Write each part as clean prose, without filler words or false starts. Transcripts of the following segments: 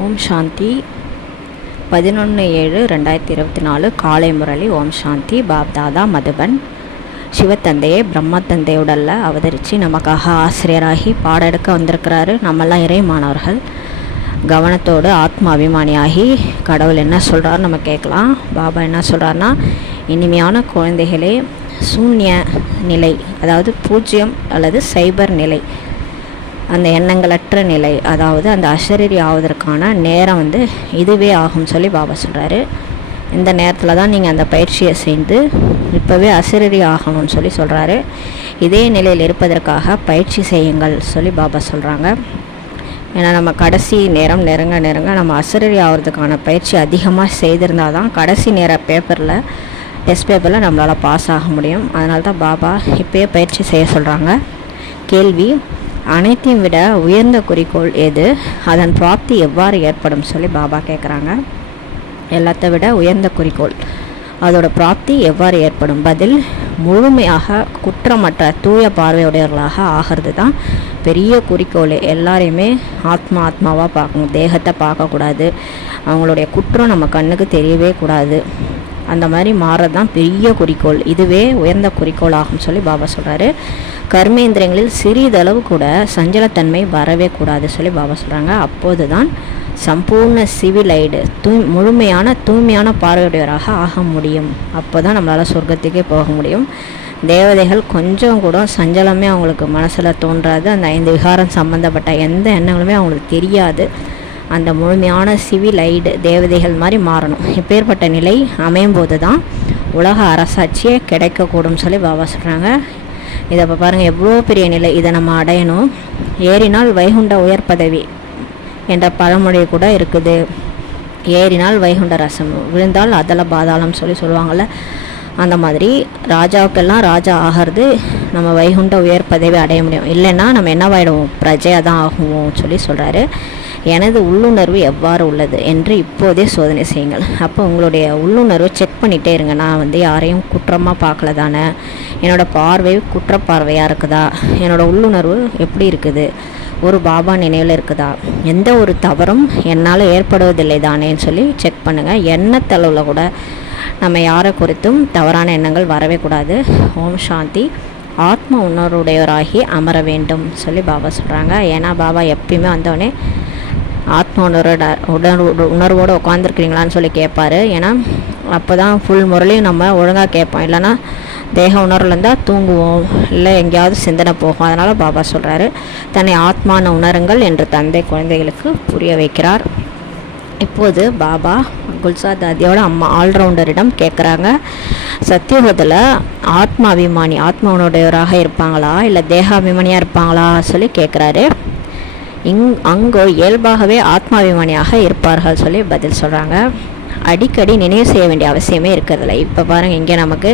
ஓம் சாந்தி 11/7/2024 காலை முரளி. ஓம் சாந்தி. பாப்தாதா மதுபன். சிவத்தந்தையை பிரம்ம தந்தையுடல்ல அவதரித்து நமக்காக ஆசிரியராகி பாடம் எடுக்க வந்திருக்கிறாரு. நம்மெல்லாம் இறை மாணவர்கள். கவனத்தோடு ஆத்ம அபிமானியாகி கடவுள் என்ன சொல்கிறார் நம்ம கேட்கலாம். பாபா என்ன சொல்கிறாருன்னா, இனிமையான குழந்தைகளே, சூன்ய நிலை, அதாவது பூஜ்ஜியம் அல்லது சைபர் நிலை, அந்த எண்ணங்களற்ற நிலை, அதாவது அந்த அசரீரி ஆவதற்கான நேரம் இதுவே ஆகும் சொல்லி பாபா சொல்கிறாரு. இந்த நேரத்தில் தான் நீங்கள் அந்த பயிற்சியை செய்து இப்போவே அசரீரி ஆகணும்னு சொல்லி சொல்கிறாரு. இதே நிலையில் இருப்பதற்காக பயிற்சி செய்யுங்கள் சொல்லி பாபா சொல்கிறாங்க. ஏன்னா நம்ம கடைசி நேரம் நெருங்க நம்ம அசரீரி ஆகிறதுக்கான பயிற்சி அதிகமாக செய்திருந்தால் தான் கடைசி நேர டெஸ்ட் பேப்பரில் நம்மளால் பாஸ் ஆக முடியும். அதனால தான் பாபா இப்போயே பயிற்சி செய்ய சொல்கிறாங்க. கேள்வி: அனைத்தையும் விட உயர்ந்த குறிக்கோள் எது? அதன் பிராப்தி எவ்வாறு ஏற்படும் சொல்லி பாபா கேட்குறாங்க. எல்லாத்தை விட உயர்ந்த குறிக்கோள், அதோட பிராப்தி எவ்வாறு ஏற்படும்? பதில்: முழுமையாக குற்றமற்ற தூய பார்வையுடையவர்களாக ஆகிறது தான் பெரிய குறிக்கோள். எல்லாரையுமே ஆத்மாவாக பார்க்கணும், தேகத்தை பார்க்கக்கூடாது, அவங்களுடைய குற்றம் நம்ம கண்ணுக்கு தெரியவே கூடாது. அந்த மாதிரி மாறுறது தான் பெரிய குறிக்கோள். இதுவே உயர்ந்த குறிக்கோள் ஆகும் சொல்லி பாபா சொல்கிறாரு. கர்மேந்திரங்களில் சிறிதளவு கூட சஞ்சலத்தன்மை வரவே கூடாது சொல்லி பாபா சொல்கிறாங்க. அப்போது தான் சம்பூர்ண சிவிலைடு முழுமையான தூய்மையான பார்வையுடையவராக ஆக முடியும். அப்போ தான் நம்மளால் சொர்க்கத்துக்கே போக முடியும். தேவதைகள் கொஞ்சம் கூட சஞ்சலமே அவங்களுக்கு மனசில் தோன்றாது. அந்த 5 விகாரம் சம்மந்தப்பட்ட எந்த எண்ணங்களுமே அவங்களுக்கு தெரியாது. அந்த முழுமையான சிவிலைடு தேவதைகள் மாதிரி மாறணும். இப்பேற்பட்ட நிலை அமையும் போது தான் உலக அரசாட்சியே கிடைக்கக்கூடும் சொல்லி பாபா சொல்கிறாங்க. இதை இப்போ பாருங்கள், எவ்வளோ பெரிய நிலை. இதை நம்ம அடையணும். ஏறினால் வைகுண்ட உயர் பதவி என்ற பழமொழி கூட இருக்குது. ஏறினால் வைகுண்ட ரசம், விழுந்தால் அதல பாதாளம் சொல்லி சொல்லுவாங்கள்ல. அந்த மாதிரி ராஜாவுக்கெல்லாம் ராஜா ஆகிறது நம்ம வைகுண்ட உயர் பதவி அடைய முடியும். இல்லைன்னா நம்ம என்னவாயிடுவோம்? பிரஜையாக தான் ஆகுவோம் சொல்லி சொல்கிறாரு. எனது உள்ளுணர்வு எவ்வாறு உள்ளது என்று இப்போதே சோதனை செய்யுங்கள். அப்போ உங்களுடைய உள்ளுணர்வை செக் பண்ணிகிட்டே இருங்க. நான் யாரையும் குற்றமாக பார்க்கல தானே? என்னோடய பார்வை குற்றப்பார்வையாக இருக்குதா? என்னோடய உள்ளுணர்வு எப்படி இருக்குது? ஒரு பாபா நினைவில் இருக்குதா? எந்த ஒரு தவறும் என்னால் ஏற்படுவதில்லை தானேன்னு சொல்லி செக் பண்ணுங்கள். எண்ணத்தளவில் கூட நம்ம யாரை குறித்தும் தவறான எண்ணங்கள் வரவே கூடாது. ஓம் சாந்தி. ஆத்ம உணர்வுடையவராகி அமர வேண்டும் சொல்லி பாபா சொல்கிறாங்க. ஏன்னா பாபா எப்பயுமே வந்தோடனே ஆத்ம உணர்வோடு உட்காந்துருக்கிறீங்களான்னு சொல்லி கேட்பாரு. ஏன்னா அப்போ தான் ஃபுல் முறையிலையும் நம்ம ஒழுங்காக கேட்போம். இல்லைனா தேக உணர்வில் இருந்தால் தூங்குவோம், இல்லை எங்கேயாவது சிந்தனை போகும். அதனால் பாபா சொல்கிறாரு, தன்னை ஆத்மான உணருங்கள் என்று தந்தை குழந்தைகளுக்கு புரிய வைக்கிறார். இப்போது பாபா குல்சாத் தாதியோட அம்மா ஆல்ரவுண்டரிடம் கேட்குறாங்க, சத்தியுகத்தில் ஆத்மாபிமானி ஆத்ம உணர்வுடையவராக இருப்பாங்களா, இல்லை தேகாபிமானியாக இருப்பாங்களா சொல்லி கேட்குறாரு. அங்கோ இயல்பாகவே ஆத்மாபிமானியாக இருப்பார்கள் சொல்லி பதில் சொல்கிறாங்க. அடிக்கடி நினைவு செய்ய வேண்டிய அவசியமே இருக்கிறதில்ல. இப்போ பாருங்கள், இங்கே நமக்கு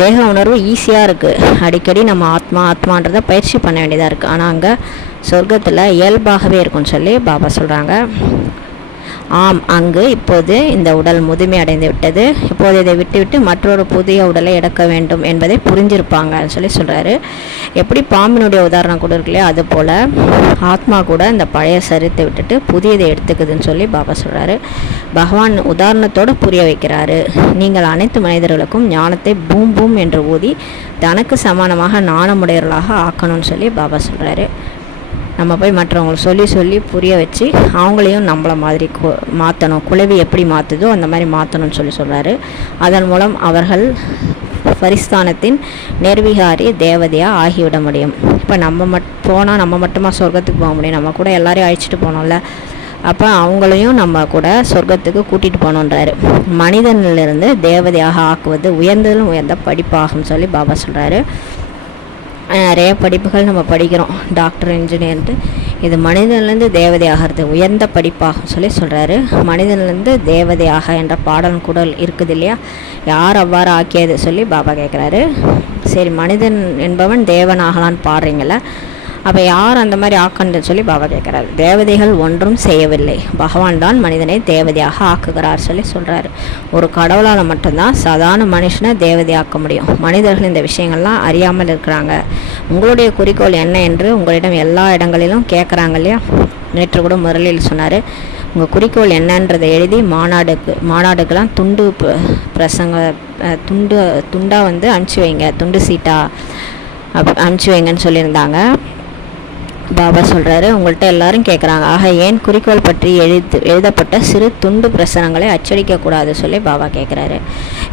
தேக உணர்வு ஈஸியாக இருக்குது. அடிக்கடி நம்ம ஆத்மான்றதை பயிற்சி பண்ண வேண்டியதாக இருக்குது. ஆனால் அங்கே சொர்க்கத்தில் இயல்பாகவே இருக்குன்னு சொல்லி பாபா சொல்கிறாங்க. ஆம், அங்கு இப்போது இந்த உடல் முதுமை அடைந்து விட்டது. இப்போது இதை விட்டுவிட்டு மற்றொரு புதிய உடலை எடுக்க வேண்டும் என்பதை புரிஞ்சிருப்பாங்கன்னு சொல்லி சொல்கிறாரு. எப்படி பாம்பினுடைய உதாரணம் கூட இருக்குல்லையா, அது போல் ஆத்மா கூட இந்த பழைய சரீரத்தை விட்டுட்டு புதியதை எடுத்துக்குதுன்னு சொல்லி பாபா சொல்கிறாரு. பகவான் உதாரணத்தோடு புரிய வைக்கிறாரு. நீங்கள் அனைத்து மனிதர்களுக்கும் ஞானத்தை பூம் பூம் என்று ஊதி தனக்கு சமானமாக நாணமுடையவர்களாக ஆக்கணும்னு சொல்லி பாபா சொல்கிறாரு. நம்ம போய் மற்றவங்களுக்கு சொல்லி புரிய வச்சு அவங்களையும் நம்மளை மாதிரி மாற்றணும். குலவி எப்படி மாற்றுதோ அந்த மாதிரி மாற்றணும்னு சொல்லி சொல்கிறாரு. அதன் மூலம் அவர்கள் பரிஸ்தானத்தின் நிர்விகாரி தேவதையாக ஆகிவிட முடியும். இப்போ நம்ம நம்ம மட்டுமா சொர்க்கத்துக்கு போக முடியும்? நம்ம கூட எல்லாரையும் அழைச்சிட்டு போனோம்ல. அப்போ அவங்களையும் நம்ம கூட சொர்க்கத்துக்கு கூட்டிகிட்டு போகணுன்றாரு. மனிதனிலிருந்து தேவதையாக ஆக்குவது உயர்ந்ததிலும் உயர்ந்த படிப்பாகும் சொல்லி பாபா சொல்கிறாரு. நிறைய படிப்புகள் நம்ம படிக்கிறோம், டாக்டர், இன்ஜினியர்ன்ட்டு. இது மனிதன்லேருந்து தேவதையாகிறது உயர்ந்த படிப்பாகும் சொல்லி சொல்கிறாரு. மனிதன்லேருந்து தேவதையாக என்ற பாடல் கூட இருக்குது இல்லையா, யார் அவ்வாறு ஆக்கியது சொல்லி பாபா கேட்குறாரு. சரி, மனிதன் என்பவன் தேவனாகலான்னு பாடுறீங்கள, அப்போ யார் அந்த மாதிரி ஆக்கணுன்னு சொல்லி பாபா கேட்குறாரு. தேவதைகள் ஒன்றும் செய்யவில்லை, பகவான் தான் மனிதனை தேவதையாக ஆக்குகிறார் சொல்லி சொல்கிறாரு. ஒரு கடவுளால் மட்டும்தான் சாதாரண மனுஷனை தேவதையாக்க முடியும். மனிதர்கள் இந்த விஷயங்கள்லாம் அறியாமல் இருக்கிறாங்க. உங்களுடைய குறிக்கோள் என்ன என்று உங்களிடம் எல்லா இடங்களிலும் கேட்குறாங்க இல்லையா. நேற்று கூட முரளியில் சொன்னார், உங்கள் குறிக்கோள் என்னன்றதை எழுதி மாநாடுக்கெல்லாம் துண்டாக வந்து அனுப்பிச்சி வைங்க, துண்டு சீட்டாக அனுப்பிச்சி வைங்கன்னு சொல்லியிருந்தாங்க. பாபா சொல்கிறாரு, உங்கள்கிட்ட எல்லாரும் கேட்குறாங்க, ஆக ஏன் குறிக்கோள் பற்றி எழுதப்பட்ட சிறு துண்டு பிரசுரங்களை அச்சடிக்கக்கூடாது சொல்லி பாபா கேட்குறாரு.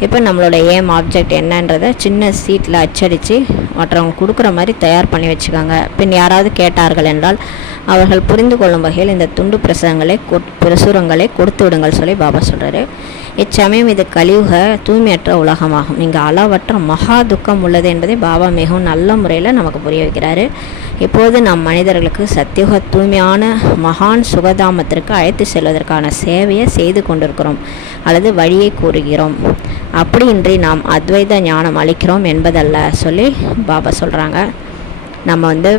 இப்போ நம்மளோட ஏம் ஆப்ஜெக்ட் என்னன்றதை சின்ன சீட்டில் அச்சடித்து மற்றவங்க கொடுக்குற மாதிரி தயார் பண்ணி வச்சுக்காங்க. பின் யாராவது கேட்டார்கள் என்றால் அவர்கள் புரிந்து கொள்ளும் வகையில் இந்த துண்டு பிரசுரங்களை கொடுத்து விடுங்கள் சொல்லி பாபா சொல்கிறாரு. இச்சமயம் இது கலியுக தூய்மையற்ற உலகமாகும். இங்கே அளவற்ற மகா துக்கம் உள்ளது என்பதை பாபா மிகவும் நல்ல முறையில் நமக்கு புரிய வைக்கிறாரு. இப்போது நம் மனிதர்களுக்கு சத்தியுக தூய்மையான மகான் சுகதாமத்திற்கு அழைத்து செல்வதற்கான சேவையை செய்து கொண்டிருக்கிறோம் அல்லது வழியை கூறுகிறோம். அப்படியின்றி நாம் அத்வைத ஞானம் அளிக்கிறோம் என்பதல்ல சொல்லி பாபா சொல்கிறாங்க. நம்ம வந்து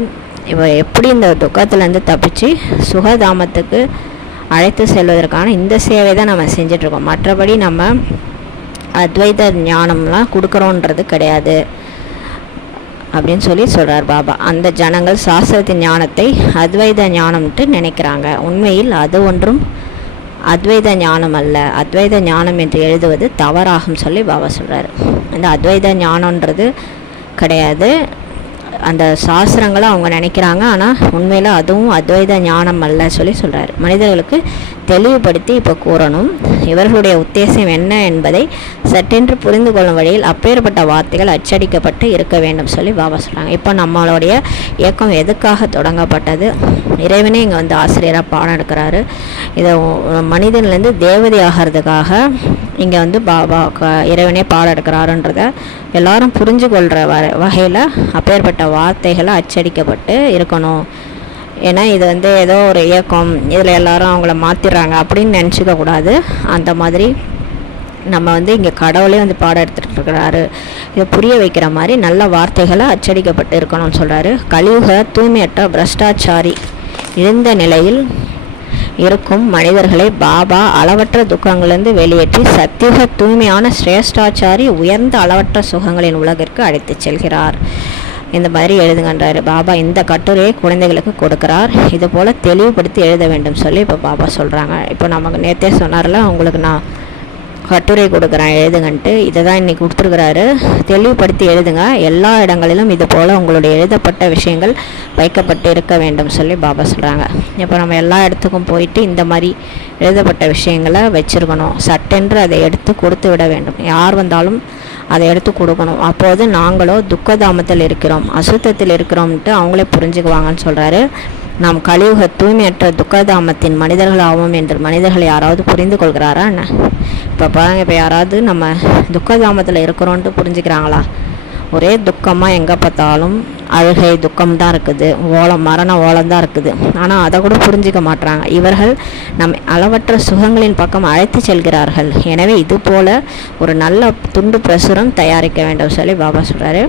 எப்படி இந்த துக்கத்துலேருந்து தப்பிச்சு சுகதாமத்துக்கு அழைத்து செல்வதற்கான இந்த சேவை தான் நம்ம செஞ்சிட்ருக்கோம். மற்றபடி நம்ம அத்வைத ஞானம்லாம் கொடுக்குறோன்றது கிடையாது அப்படின்னு சொல்கிறார் பாபா. அந்த ஜனங்கள் சாஸ்திரத்தின் ஞானத்தை அத்வைத ஞானம்ட்டு நினைக்கிறாங்க. உண்மையில் அது ஒன்றும் அத்வைத ஞானம் அல்ல. அத்வைத ஞானம் என்று எழுதுவது தவறாகும் சொல்லி பாபா சொல்கிறார். அந்த அத்வைத ஞானன்றது கிடையாது, அந்த சாஸ்திரங்களை அவங்க நினைக்கிறாங்க. ஆனால் உண்மையில் அதுவும் அத்வைத ஞானம் அல்ல சொல்லி சொல்கிறார். மனிதர்களுக்கு தெளிவுபடுத்தி இப்போ கூறணும். இவர்களுடைய உத்தேசம் என்ன என்பதை சட்டென்று புரிந்து கொள்ளும் வழியில் அப்பேற்பட்ட வார்த்தைகள் அச்சடிக்கப்பட்டு இருக்க வேண்டும் சொல்லி பாபா சொல்கிறாங்க. இப்போ நம்மளுடைய இயக்கம் எதுக்காக தொடங்கப்பட்டது? இறைவனே இங்கே வந்து ஆசிரியராக பாடம் எடுக்கிறாரு. இதை மனிதன்லேருந்து தேவதை ஆகிறதுக்காக இங்கே வந்து பாபா இறைவனே பாடம் எடுக்கிறாருன்றத எல்லாரும் புரிஞ்சு கொள்கிற வகையில் அப்பேற்பட்ட வார்த்தைகளை அச்சடிக்கப்பட்டு இருக்கணும். ஏன்னா இது வந்து ஏதோ ஒரு இயக்கம், இதில் எல்லாரும் அவங்கள மாற்றிடுறாங்க அப்படின்னு நினச்சிக்க கூடாது. அந்த மாதிரி நம்ம வந்து இங்கே கடவுளே வந்து பாடம் எடுத்துகிட்டு இருக்கிறாரு. இதை புரிய வைக்கிற மாதிரி நல்ல வார்த்தைகளை அச்சடிக்கப்பட்டு இருக்கணும்னு சொல்கிறாரு. கலியுக தூய்மையற்ற பிரஷ்டாச்சாரி இழந்த நிலையில் இருக்கும் மனிதர்களை பாபா அளவற்ற துக்கங்களிலிருந்து வெளியேற்றி சத்தியுக தூய்மையான சிரேஷ்டாச்சாரி உயர்ந்த அளவற்ற சுகங்களின் உலகிற்கு அழைத்து செல்கிறார். இந்த மாதிரி எழுதுங்கன்றாரு பாபா. இந்த கட்டுரையை குழந்தைகளுக்கு கொடுக்குறார். இது போல் தெளிவுபடுத்தி எழுத வேண்டும் சொல்லி இப்போ பாபா சொல்கிறாங்க. இப்போ நமக்கு நேற்றே சொன்னார்ல, உங்களுக்கு நான் கட்டுரை கொடுக்குறேன் எழுதுங்கன்ட்டு, இதை தான் இன்றைக்கி கொடுத்துருக்குறாரு. தெளிவுபடுத்தி எழுதுங்க. எல்லா இடங்களிலும் இது போல் உங்களுடைய எழுதப்பட்ட விஷயங்கள் வைக்கப்பட்டு இருக்க வேண்டும் சொல்லி பாபா சொல்கிறாங்க. இப்போ நம்ம எல்லா இடத்துக்கும் போயிட்டு இந்த மாதிரி எழுதப்பட்ட விஷயங்களை வச்சுருக்கணும். சட்டென்று அதை எடுத்து கொடுத்து விட வேண்டும். யார் வந்தாலும் அதை எடுத்து கொடுக்கணும். அப்போது நாங்களோ துக்கதாமத்தில் இருக்கிறோம், அசுத்தத்தில் இருக்கிறோம்ட்டு அவங்களே புரிஞ்சுக்குவாங்கன்னு சொல்கிறாரு. நாம் கலியுக தூய்மையற்ற துக்கதாமத்தின் மனிதர்கள் ஆவோம் என்று மனிதர்கள் யாராவது புரிந்து கொள்கிறாரா என்ன? இப்போ பாருங்கள், இப்போ யாராவது நம்ம துக்கதாமத்தில் இருக்கிறோன்ட்டு புரிஞ்சுக்கிறாங்களா? ஒரே துக்கமாக எங்கே பார்த்தாலும் அழுகை துக்கம்தான் இருக்குது, மரண ஓலம் தான் இருக்குது. ஆனால் அதை கூட புரிஞ்சிக்க மாட்டாங்க. இவர்கள் நம்ம அளவற்ற சுகங்களின் பக்கம் அழைத்து செல்கிறார்கள். எனவே இது போல் ஒரு நல்ல துண்டு பிரசுரம் தயாரிக்க வேண்டும் சொல்லி பாபா சொல்கிறாரு.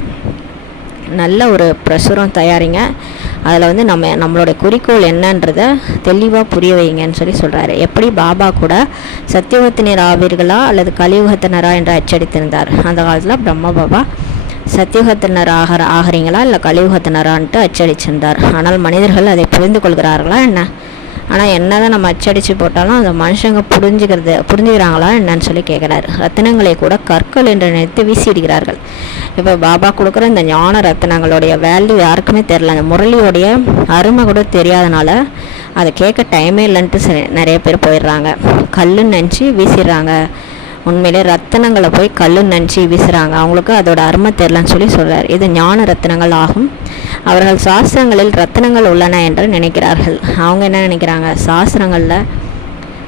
நல்ல ஒரு பிரசுரம் தயாரிங்க. அதில் வந்து நம்மளோட குறிக்கோள் என்னன்றதை தெளிவாக புரிய வைங்கன்னு சொல்லி சொல்கிறாரு. எப்படி பாபா கூட சத்தியுகத்தினர் ஆவீர்களா அல்லது கலியுகத்தினரா என்று அச்சடித்திருந்தார். அந்த காலத்தில் பிரம்ம பாபா சத்தியுகத்தினர் ஆகிறீங்களா இல்லை கலியுகத்தினரான்ட்டு அச்சடிச்சிருந்தார். ஆனால் மனிதர்கள் அதை புரிந்து கொள்கிறார்களா என்ன? ஆனால் என்ன தான் நம்ம அச்சடித்து போட்டாலும் அந்த மனுஷங்க புரிஞ்சுக்கிறாங்களா என்னன்னு சொல்லி கேட்குறாரு. ரத்தினங்களை கூட கற்கள் என்று நினைத்து வீசிடுகிறார்கள். இப்போ பாபா கொடுக்குற இந்த ஞான ரத்தினங்களுடைய வேல்யூ யாருக்குமே தெரில. அந்த முரளியோடைய அருமை கூட தெரியாதனால அதை கேட்க டைமே இல்லைன்ட்டு நிறைய பேர் போயிடுறாங்க. கல்லுன்னு நினச்சி வீசிடுறாங்க. உண்மையிலே ரத்தினங்களை போய் கல்லுன்னு நினச்சி வீசுகிறாங்க. அவங்களுக்கு அதோட அருமை தெரிலன்னு சொல்லி சொல்கிறார். இது ஞான ரத்தினங்கள் ஆகும். அவர்கள் சாஸ்திரங்களில் ரத்தினங்கள் உள்ளன என்று நினைக்கிறார்கள். அவங்க என்ன நினைக்கிறாங்க? சாஸ்திரங்களில்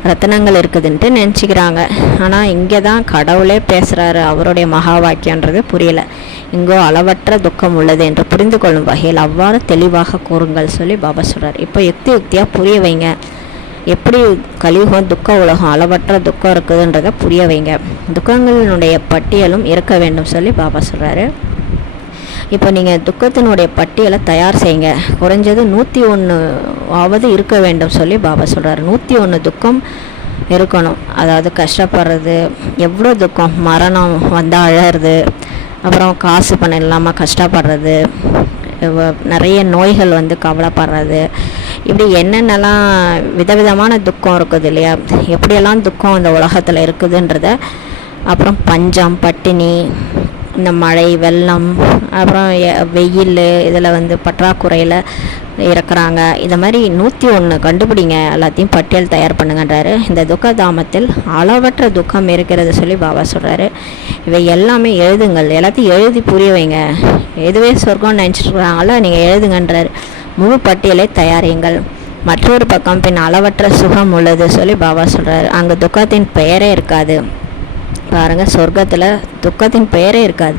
ரத்தினங்கள் இருக்குதுன்ட்டு நினச்சிக்கிறாங்க. ஆனால் இங்கே தான் கடவுளே பேசுகிறாரு. அவருடைய மகா வாக்கியன்றது புரியலை. இங்கோ அளவற்ற துக்கம் உள்ளது என்று புரிந்து கொள்ளும் வகையில் அவ்வாறு தெளிவாக கூறுங்கள் சொல்லி பாபா சொல்கிறார். இப்போ யுக்தியாக புரிய வைங்க. எப்படி கலியுகம் துக்க உலகம் அளவற்ற துக்கம் இருக்குதுன்றதை புரிய வைங்க. துக்கங்களினுடைய பட்டியலும் இருக்க வேண்டும் சொல்லி பாபா சொல்கிறாரு. இப்போ நீங்கள் துக்கத்தினுடைய பட்டியலை தயார் செய்யுங்க. குறைஞ்சது 101 இருக்க வேண்டும் சொல்லி பாபா சொல்கிறார். 101 துக்கம் இருக்கணும். அதாவது கஷ்டப்படுறது, எவ்வளோ துக்கம், மரணம் வந்தால் அழறது, அப்புறம் காசு பணம் இல்லாமல் கஷ்டப்படுறது, நிறைய நோய்கள் வந்து கவலைப்படுறது, இப்படி என்னென்னலாம் விதவிதமான துக்கம் இருக்குது இல்லையா, எப்படியெல்லாம் துக்கம் இந்த உலகத்தில் இருக்குதுன்றத, அப்புறம் பஞ்சம், பட்டினி, இந்த மழை, வெள்ளம், அப்புறம் வெயில், இதில் வந்து பற்றாக்குறையில் இருக்கிறாங்க. இந்த மாதிரி 101 கண்டுபிடிங்க, எல்லாத்தையும் பட்டியல் தயார் பண்ணுங்கன்றாரு. இந்த துக்கதாமத்தில் அளவற்ற துக்கம் இருக்கிறது சொல்லி பாபா சொல்கிறாரு. இவை எல்லாமே எழுதுங்கள், எல்லாத்தையும் எழுதி புரிய வைங்க. எதுவே சொர்க்கம்னு நினச்சிட்ருக்காங்களோ நீங்கள் எழுதுங்கன்றாரு. முழு பட்டியலை தயாரியுங்கள். மற்றொரு பக்கம் பின் அளவற்ற சுகம் உள்ளது சொல்லி பாபா சொல்கிறாரு. அங்கே துக்கத்தின் பெயரே இருக்காது. பாருங்கள், சொர்க்கத்தில் துக்கத்தின் பெயரே இருக்காது.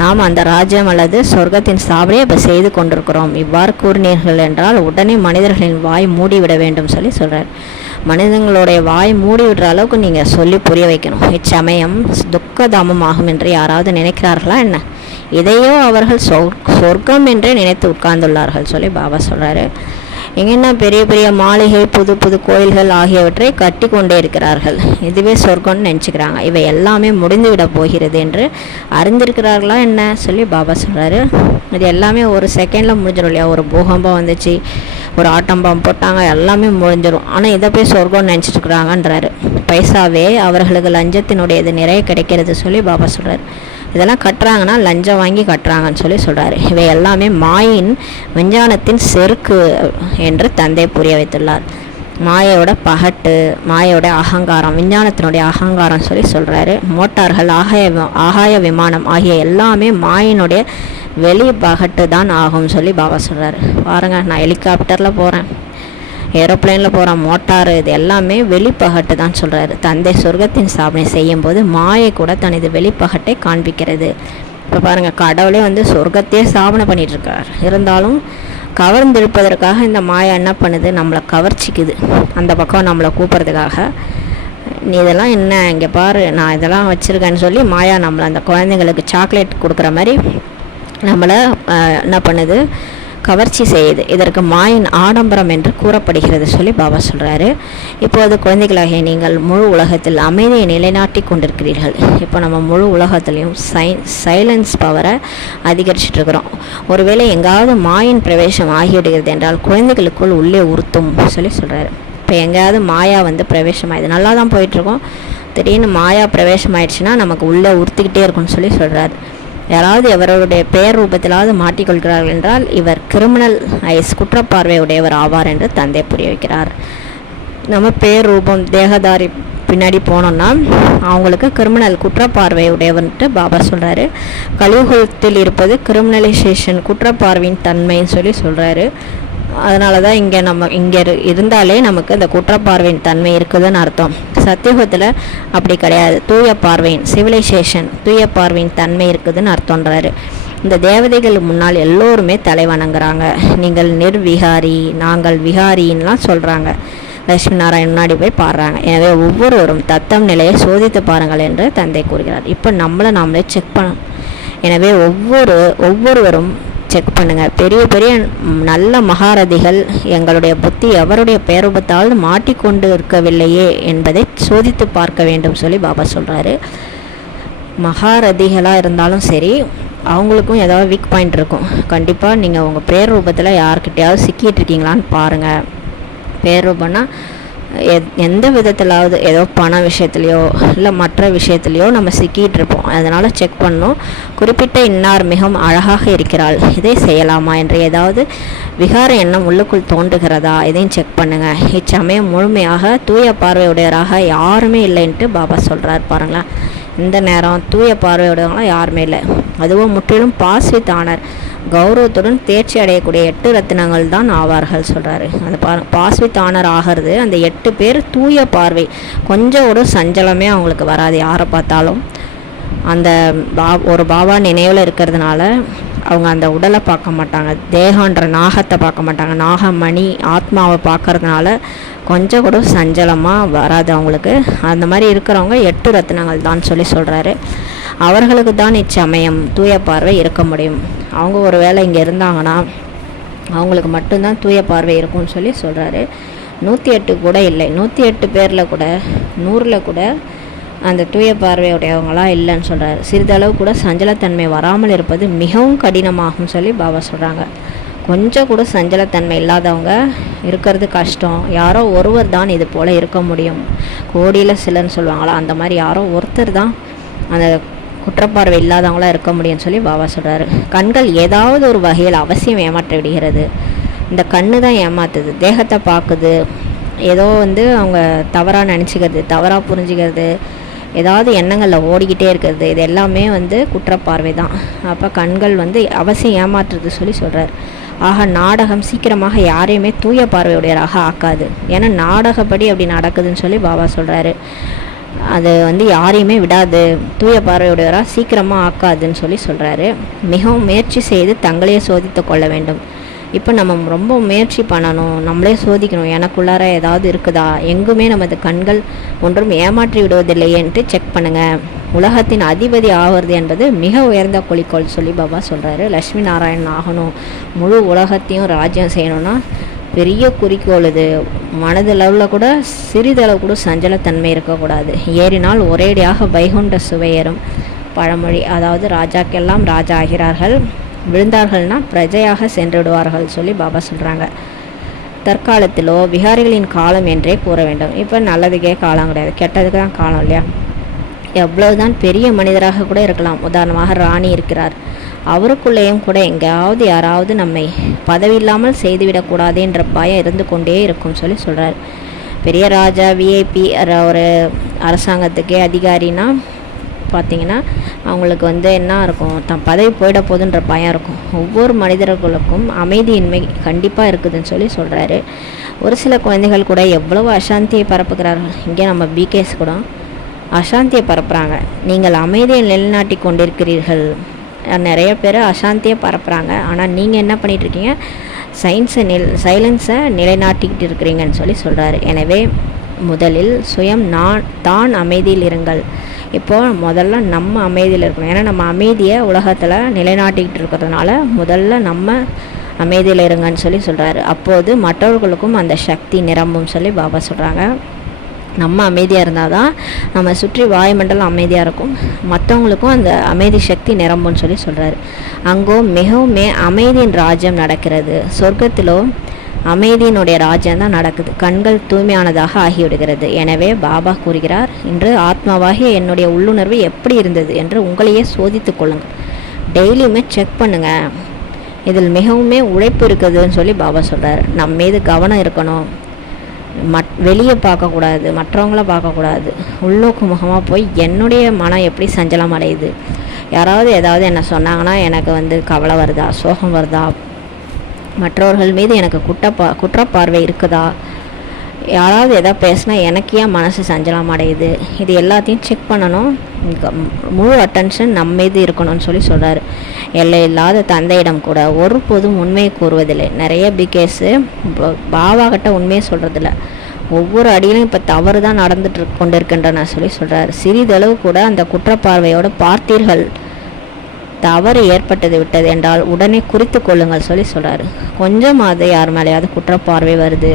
நாம் அந்த ராஜ்யம் அல்லது சொர்க்கத்தின் சாவடியை இப்போ செய்து கொண்டிருக்கிறோம். இவ்வாறு கூறினீர்கள் என்றால் உடனே மனிதர்களின் வாய் மூடிவிட வேண்டும் சொல்லி சொல்கிறார். மனிதங்களுடைய வாய் மூடிவிடுற அளவுக்கு நீங்கள் சொல்லி புரிய வைக்கணும். இச்சமயம் துக்கதாமம் ஆகும் என்று யாராவது நினைக்கிறார்களா என்ன? இதையோ அவர்கள் சொர்க்கம் என்றே நினைத்து உட்கார்ந்துள்ளார்கள் சொல்லி பாபா சொல்கிறாரு. எங்கன்னா பெரிய பெரிய மாளிகை, புது புது கோயில்கள் ஆகியவற்றை கட்டி கொண்டே இருக்கிறார்கள். இதுவே சொர்க்கம்னு நினச்சிக்கிறாங்க. இவை எல்லாமே முடிந்துவிட போகிறது என்று அறிந்திருக்கிறார்களா என்ன சொல்லி பாபா சொல்கிறாரு. இது எல்லாமே ஒரு செகண்டில் முடிஞ்சிடும் இல்லையா. ஒரு பூகம்பம் வந்துச்சு, ஒரு ஆட்டம்பம் போட்டாங்க, எல்லாமே முடிஞ்சிடும். ஆனால் இதை போய் சொர்க்கம்னு நினச்சிட்டு இருக்கிறாங்கன்றாரு. பைசாவே அவர்களுக்கு லஞ்சத்தினுடையது நிறைய கிடைக்கிறது சொல்லி பாபா சொல்கிறார். இதெல்லாம் கட்டுறாங்கன்னா லஞ்சம் வாங்கி கட்டுறாங்கன்னு சொல்லி சொல்கிறாரு. இவை எல்லாமே மாயின் விஞ்ஞானத்தின் செருக்கு என்று தந்தை புரிய வைத்துள்ளார். மாயோட பகட்டு, மாயோட அகங்காரம், விஞ்ஞானத்தினுடைய அகங்காரம் சொல்லி சொல்கிறாரு. மோட்டார்கள், ஆகாய விமானம் ஆகிய எல்லாமே மாயினுடைய வெளி பகட்டு தான் ஆகும் சொல்லி பாபா சொல்கிறாரு. பாருங்கள், நான் ஹெலிகாப்டரில் போகிறேன், ஏரோப்ளைனில் போகிற மோட்டார், இது எல்லாமே வெளிப்பகட்டு தான் சொல்கிறாரு. தந்தை சொர்க்கத்தின் ஸ்தாபனை செய்யும்போது மாயை கூட தனது வெளிப்பகட்டை காண்பிக்கிறது. இப்போ பாருங்கள், கடவுளே வந்து சொர்க்கத்தையே ஸ்தாபனை பண்ணிகிட்ருக்கார். இருந்தாலும் கவர்ந்திருப்பதற்காக இந்த மாயா என்ன பண்ணுது, நம்மளை கவர்ச்சிக்குது. அந்த பக்கம் நம்மளை கூப்பிட்றதுக்காக, நீ இதெல்லாம் என்ன, இங்கே பாரு நான் இதெல்லாம் வச்சுருக்கேன்னு சொல்லி மாயா நம்மளை அந்த குழந்தைங்களுக்கு சாக்லேட் கொடுக்குற மாதிரி நம்மளை என்ன பண்ணுது, கவர்ச்சி செய்யுது. இதற்கு மாயின் ஆடம்பரம் என்று கூறப்படுகிறது சொல்லி பாபா சொல்கிறாரு. இப்போது குழந்தைகளாகிய நீங்கள் முழு உலகத்தில் அமைதியை நிலைநாட்டி கொண்டிருக்கிறீர்கள். இப்போ நம்ம முழு உலகத்துலேயும் சைலன்ஸ் பவரை அதிகரிச்சிட்ருக்கிறோம். ஒருவேளை எங்காவது மாயின் பிரவேசம் ஆகிவிடுகிறது என்றால் குழந்தைகளுக்குள் உள்ளே உறுத்தும் சொல்லி சொல்கிறாரு. இப்போ எங்கேயாவது மாயா வந்து பிரவேசம் ஆயிடுது, நல்லா தான் போயிட்டுருக்கோம், திடீர்னு மாயா பிரவேசம் ஆயிடுச்சுன்னா நமக்கு உள்ளே உறுத்திக்கிட்டே இருக்கும்னு சொல்லி சொல்கிறாரு. யாராவது எவருடைய பெயர் ரூபத்திலாவது மாட்டிக்கொள்கிறார்கள் என்றால் இவர் கிரிமினல் ஐஸ், குற்றப்பார்வை உடையவர் ஆவார் என்று தந்தை புரிய வைக்கிறார். நம்ம பேர் ரூபம் தேகதாரி பின்னாடி போனோம்னா அவங்களுக்கு கிரிமினல், குற்றப்பார்வை உடையவன்ட்டு பாபா சொல்கிறாரு. கலியுகத்தில் இருப்பது கிரிமினலைசேஷன், குற்றப்பார்வையின் தன்மைன்னு சொல்லி சொல்கிறாரு. அதனால தான் இங்கே இருந்தாலே நமக்கு இந்த குற்றப்பார்வையின் தன்மை இருக்குதுன்னு அர்த்தம். சத்தியுகத்தில் அப்படி கிடையாது. தூய பார்வையின் சிவிலைசேஷன், தூய பார்வையின் தன்மை இருக்குதுன்னு அர்த்தம்ன்றாரு. இந்த தேவதைகள் முன்னால் எல்லோருமே தலை வணங்குறாங்க. நீங்கள் நிர்விகாரி, நாங்கள் விகாரின்லாம் சொல்கிறாங்க. லட்சுமி நாராயண் முன்னாடி போய் பாடுறாங்க. எனவே ஒவ்வொருவரும் தத்தம் நிலையை சோதித்து பாருங்கள் என்று தந்தை கூறுகிறார். இப்போ நாமளே செக் பண்ணணும். எனவே ஒவ்வொருவரும் செக் பண்ணுங்கள். பெரிய பெரிய நல்ல மகாரதிகள் எங்களுடைய புத்தி எவருடைய பேரூபத்தால் மாட்டிக்கொண்டு இருக்கவில்லையே என்பதை சோதித்து பார்க்க வேண்டும் சொல்லி பாபா சொல்கிறாரு. மகாரதிகளாக இருந்தாலும் சரி, அவங்களுக்கும் ஏதாவது வீக் பாயிண்ட் இருக்கும். கண்டிப்பாக நீங்கள் உங்கள் பேரூபத்தில் யார்கிட்டையாவது சிக்கிட்டு இருக்கீங்களான்னு பாருங்கள். பேரூபம்னா எந்த விதத்திலாவது ஏதோ பண விஷயத்துலையோ இல்லை மற்ற விஷயத்துலையோ நம்ம சிக்கிட்டு இருப்போம். அதனால் செக் பண்ணணும். குறிப்பிட்ட இன்னார் மிகவும் அழகாக இருக்கிறாள், இதை செய்யலாமா என்று ஏதாவது விகார எண்ணம் உள்ளுக்குள் தோன்றுகிறதா, இதையும் செக் பண்ணுங்கள். இச்சமயம் முழுமையாக தூய பார்வையுடையவராக யாருமே இல்லைன்ட்டு பாபா சொல்கிறார். பாருங்களேன், இந்த நேரம் தூய பார்வையுடையவங்களாம் யாருமே இல்லை. அதுவும் முற்றிலும் பாஸ்வித் ஆனர், கௌரவத்துடன் தேர்ச்சி அடையக்கூடிய 8 ரத்தினங்கள் தான் ஆவார்கள் சொல்கிறாரு. அந்த பாஸ்வித் ஆனர் ஆகிறது அந்த 8 பேர் தூய பார்வை, கொஞ்சம் ஒரு சஞ்சலமே அவங்களுக்கு வராது. யாரை பார்த்தாலும் அந்த ஒரு பாபா நினைவில் இருக்கிறதுனால அவங்க அந்த உடலை பார்க்க மாட்டாங்க, தேகன்ற நாகத்தை பார்க்க மாட்டாங்க. நாகமணி ஆத்மாவை பார்க்கறதுனால கொஞ்சம் கூட சஞ்சலமாக வராது அவங்களுக்கு. அந்த மாதிரி இருக்கிறவங்க 8 ரத்தினங்கள் தான் சொல்லி சொல்கிறாரு. அவர்களுக்கு தான் இச்சமயம் தூய பார்வை இருக்க முடியும். அவங்க ஒரு வேளை இங்கே இருந்தாங்கன்னா அவங்களுக்கு மட்டும்தான் தூய பார்வை இருக்கும்னு சொல்லி சொல்கிறாரு. 108 கூட இல்லை, 108 பேரில் கூட 100ல் கூட அந்த தூய பார்வையுடையவங்களாம் இல்லைன்னு சொல்கிறாரு. சிறிதளவு கூட சஞ்சலத்தன்மை வராமல் இருப்பது மிகவும் கடினமாகும் சொல்லி பாபா சொல்கிறாங்க. கொஞ்சம் கூட சஞ்சலத்தன்மை இல்லாதவங்க இருக்கிறது கஷ்டம். யாரோ ஒருவர் தான் இது போல் இருக்க முடியும். கோடியில் சிலர்னு சொல்லுவாங்களா, அந்த மாதிரி யாரோ ஒருத்தர் தான் அந்த குற்றப்பார்வை இல்லாதவங்களாம் இருக்க முடியும்னு சொல்லி பாபா சொல்கிறாரு. கண்கள் ஏதாவது ஒரு வகையில் அவசியம் ஏமாற்றி விடுகிறது. இந்த கண்ணு தான் ஏமாத்துது. தேகத்தை பார்க்குது, ஏதோ அவங்க தவறாக நினச்சிக்கிறது, தவறாக புரிஞ்சுக்கிறது, ஏதாவது எண்ணங்களில் ஓடிக்கிட்டே இருக்கிறது, இது எல்லாமே குற்றப்பார்வை தான். அப்போ கண்கள் அவசியம் ஏமாற்றுறது சொல்லி சொல்கிறார். ஆக நாடகம் சீக்கிரமாக யாரையுமே தூய பார்வையுடையராக ஆக்காது. ஏன்னா நாடகப்படி அப்படி நடக்குதுன்னு சொல்லி பாபா சொல்கிறாரு. அது யாரையுமே விடாது, தூய பார்வையுடையவராக சீக்கிரமாக ஆக்காதுன்னு சொல்லி சொல்கிறாரு. மிகவும் முயற்சி செய்து தங்களையே சோதித்து கொள்ள வேண்டும். இப்போ நம்ம ரொம்ப முயற்சி பண்ணணும், நம்மளே சோதிக்கணும், எனக்குள்ளார ஏதாவது இருக்குதா, எங்குமே நமது கண்கள் ஒன்றும் ஏமாற்றி விடுவதில்லையேன்ட்டு செக் பண்ணுங்கள். உலகத்தின் அதிபதி ஆகிறது என்பது மிக உயர்ந்த குறிக்கோள் சொல்லி பாபா சொல்கிறாரு. லட்சுமி நாராயணன் ஆகணும், முழு உலகத்தையும் ராஜ்யம் செய்யணும்னா பெரிய குறிக்கோள். இது மனதளவில் கூட சிறிதளவு கூட சஞ்சலத்தன்மை இருக்கக்கூடாது. ஏறினால் ஒரேடியாக வைகுண்ட சுவையேறும் பழமொழி. அதாவது ராஜாக்கெல்லாம் ராஜா ஆகிறார்கள், விழுந்தார்கள்னா பிரஜையாக சென்றுவிடுவார்கள் சொல்லி பாபா சொல்கிறாங்க. தற்காலத்திலோ விகாரிகளின் காலம் என்றே கூற வேண்டும். இப்போ நல்லதுக்கே காலம் கிடையாது, கெட்டதுக்கு தான் காலம் இல்லையா? எவ்வளவுதான் பெரிய மனிதராக கூட இருக்கலாம். உதாரணமாக ராணி இருக்கிறார், அவருக்குள்ளேயும் கூட எங்கேயாவது யாராவது நம்மை பதவி இல்லாமல் செய்துவிடக்கூடாதுன்ற பயம் இருந்து கொண்டே இருக்கும் சொல்லி சொல்கிறார். பெரிய ராஜா, விஐபி, ஒரு அரசாங்கத்துக்கே அதிகாரினா பார்த்திங்கன்னா அவங்களுக்கு என்ன இருக்கும், தன் பதவி போயிட போகுதுன்ற பயம் இருக்கும். ஒவ்வொரு மனிதர்களுக்கும் அமைதியின்மை கண்டிப்பாக இருக்குதுன்னு சொல்லி சொல்கிறாரு. ஒரு சில குழந்தைகள் கூட எவ்வளவு அசாந்தியை பரப்புகிறார்கள். இங்கே நம்ம பிகேஸ் கூட அசாந்தியை பரப்புகிறாங்க. நீங்கள் அமைதியை நிலைநாட்டி கொண்டிருக்கிறீர்கள். நிறைய பேர் அசாந்தியை பரப்புகிறாங்க. ஆனால் நீங்கள் என்ன பண்ணிகிட்ருக்கீங்க, சைலன்ஸை நிலைநாட்டிக்கிட்டு இருக்கிறீங்கன்னு சொல்லி சொல்கிறாரு. எனவே முதலில் சுயம் தான் அமைதியில் இருங்கள். இப்போது முதல்ல நம்ம அமைதியில் இருக்கணும். ஏன்னா நம்ம அமைதியை உலகத்தில் நிலைநாட்டிக்கிட்டு இருக்கிறதுனால முதல்ல நம்ம அமைதியில் இருங்கன்னு சொல்லி சொல்கிறாரு. அப்போது மற்றவர்களுக்கும் அந்த சக்தி நிரம்பும் சொல்லி பாபா சொல்கிறாங்க. நம்ம அமைதியாக இருந்தால் தான் நம்ம சுற்றி வாயுமண்டலம் அமைதியாக இருக்கும், மற்றவங்களுக்கும் அந்த அமைதி சக்தி நிரம்பும்னு சொல்லி சொல்கிறாரு. அங்கோ மிகவும் அமைதியின் ராஜ்யம் நடக்கிறது. சொர்க்கத்திலோ அமைதியினுடைய ராஜ்யம் தான் நடக்குது. கண்கள் தூய்மையானதாக ஆகிவிடுகிறது. எனவே பாபா கூறுகிறார், இன்று ஆத்மாவாகிய என்னுடைய உள்ளுணர்வு எப்படி இருந்தது என்று உங்களையே சோதித்து கொள்ளுங்கள். டெய்லியுமே செக் பண்ணுங்கள். இதில் மிகவும் உழைப்பு இருக்குதுன்னு சொல்லி பாபா சொல்கிறார். நம்ம மீது கவனம் இருக்கணும். வெளியே பார்க்கக்கூடாது, மற்றவங்கள பார்க்கக்கூடாது. உள்நோக்கு முகமாக போய் என்னுடைய மனம் எப்படி சஞ்சலம் அடையுது, யாராவது ஏதாவது என்ன சொன்னாங்கன்னா எனக்கு கவலை வருதா, சோகம் வருதா, மற்றவர்கள் மீது எனக்கு குற்றப்பார்வை இருக்குதா, யாராவது எதாவது பேசினா எனக்கு ஏன் மனசு சஞ்சலம் அடையுது, இது எல்லாத்தையும் செக் பண்ணணும். முழு அட்டென்ஷன் நம்ம மீது இருக்கணும்னு சொல்லி சொல்கிறாரு. எல்லை இல்லாத தந்தையிடம் கூட ஒருபோதும் உண்மையை கூறுவதில்லை. நிறைய பிகேஸு பாபாக்கிட்ட உண்மையை சொல்கிறதில்ல. ஒவ்வொரு அடியிலும் இப்போ தவறு தான் நடந்துட்டு கொண்டிருக்கின்றன சொல்லி சொல்கிறாரு. சிறிதளவு கூட அந்த குற்றப்பார்வையோடு பார்த்தீர்கள், தவறு ஏற்பட்டது விட்டது என்றால் உடனே குறித்து கொள்ளுங்கள் சொல்லி சொல்கிறாரு. கொஞ்சமாவது யார் மேலேயாவது குற்றப்பார்வை வருது,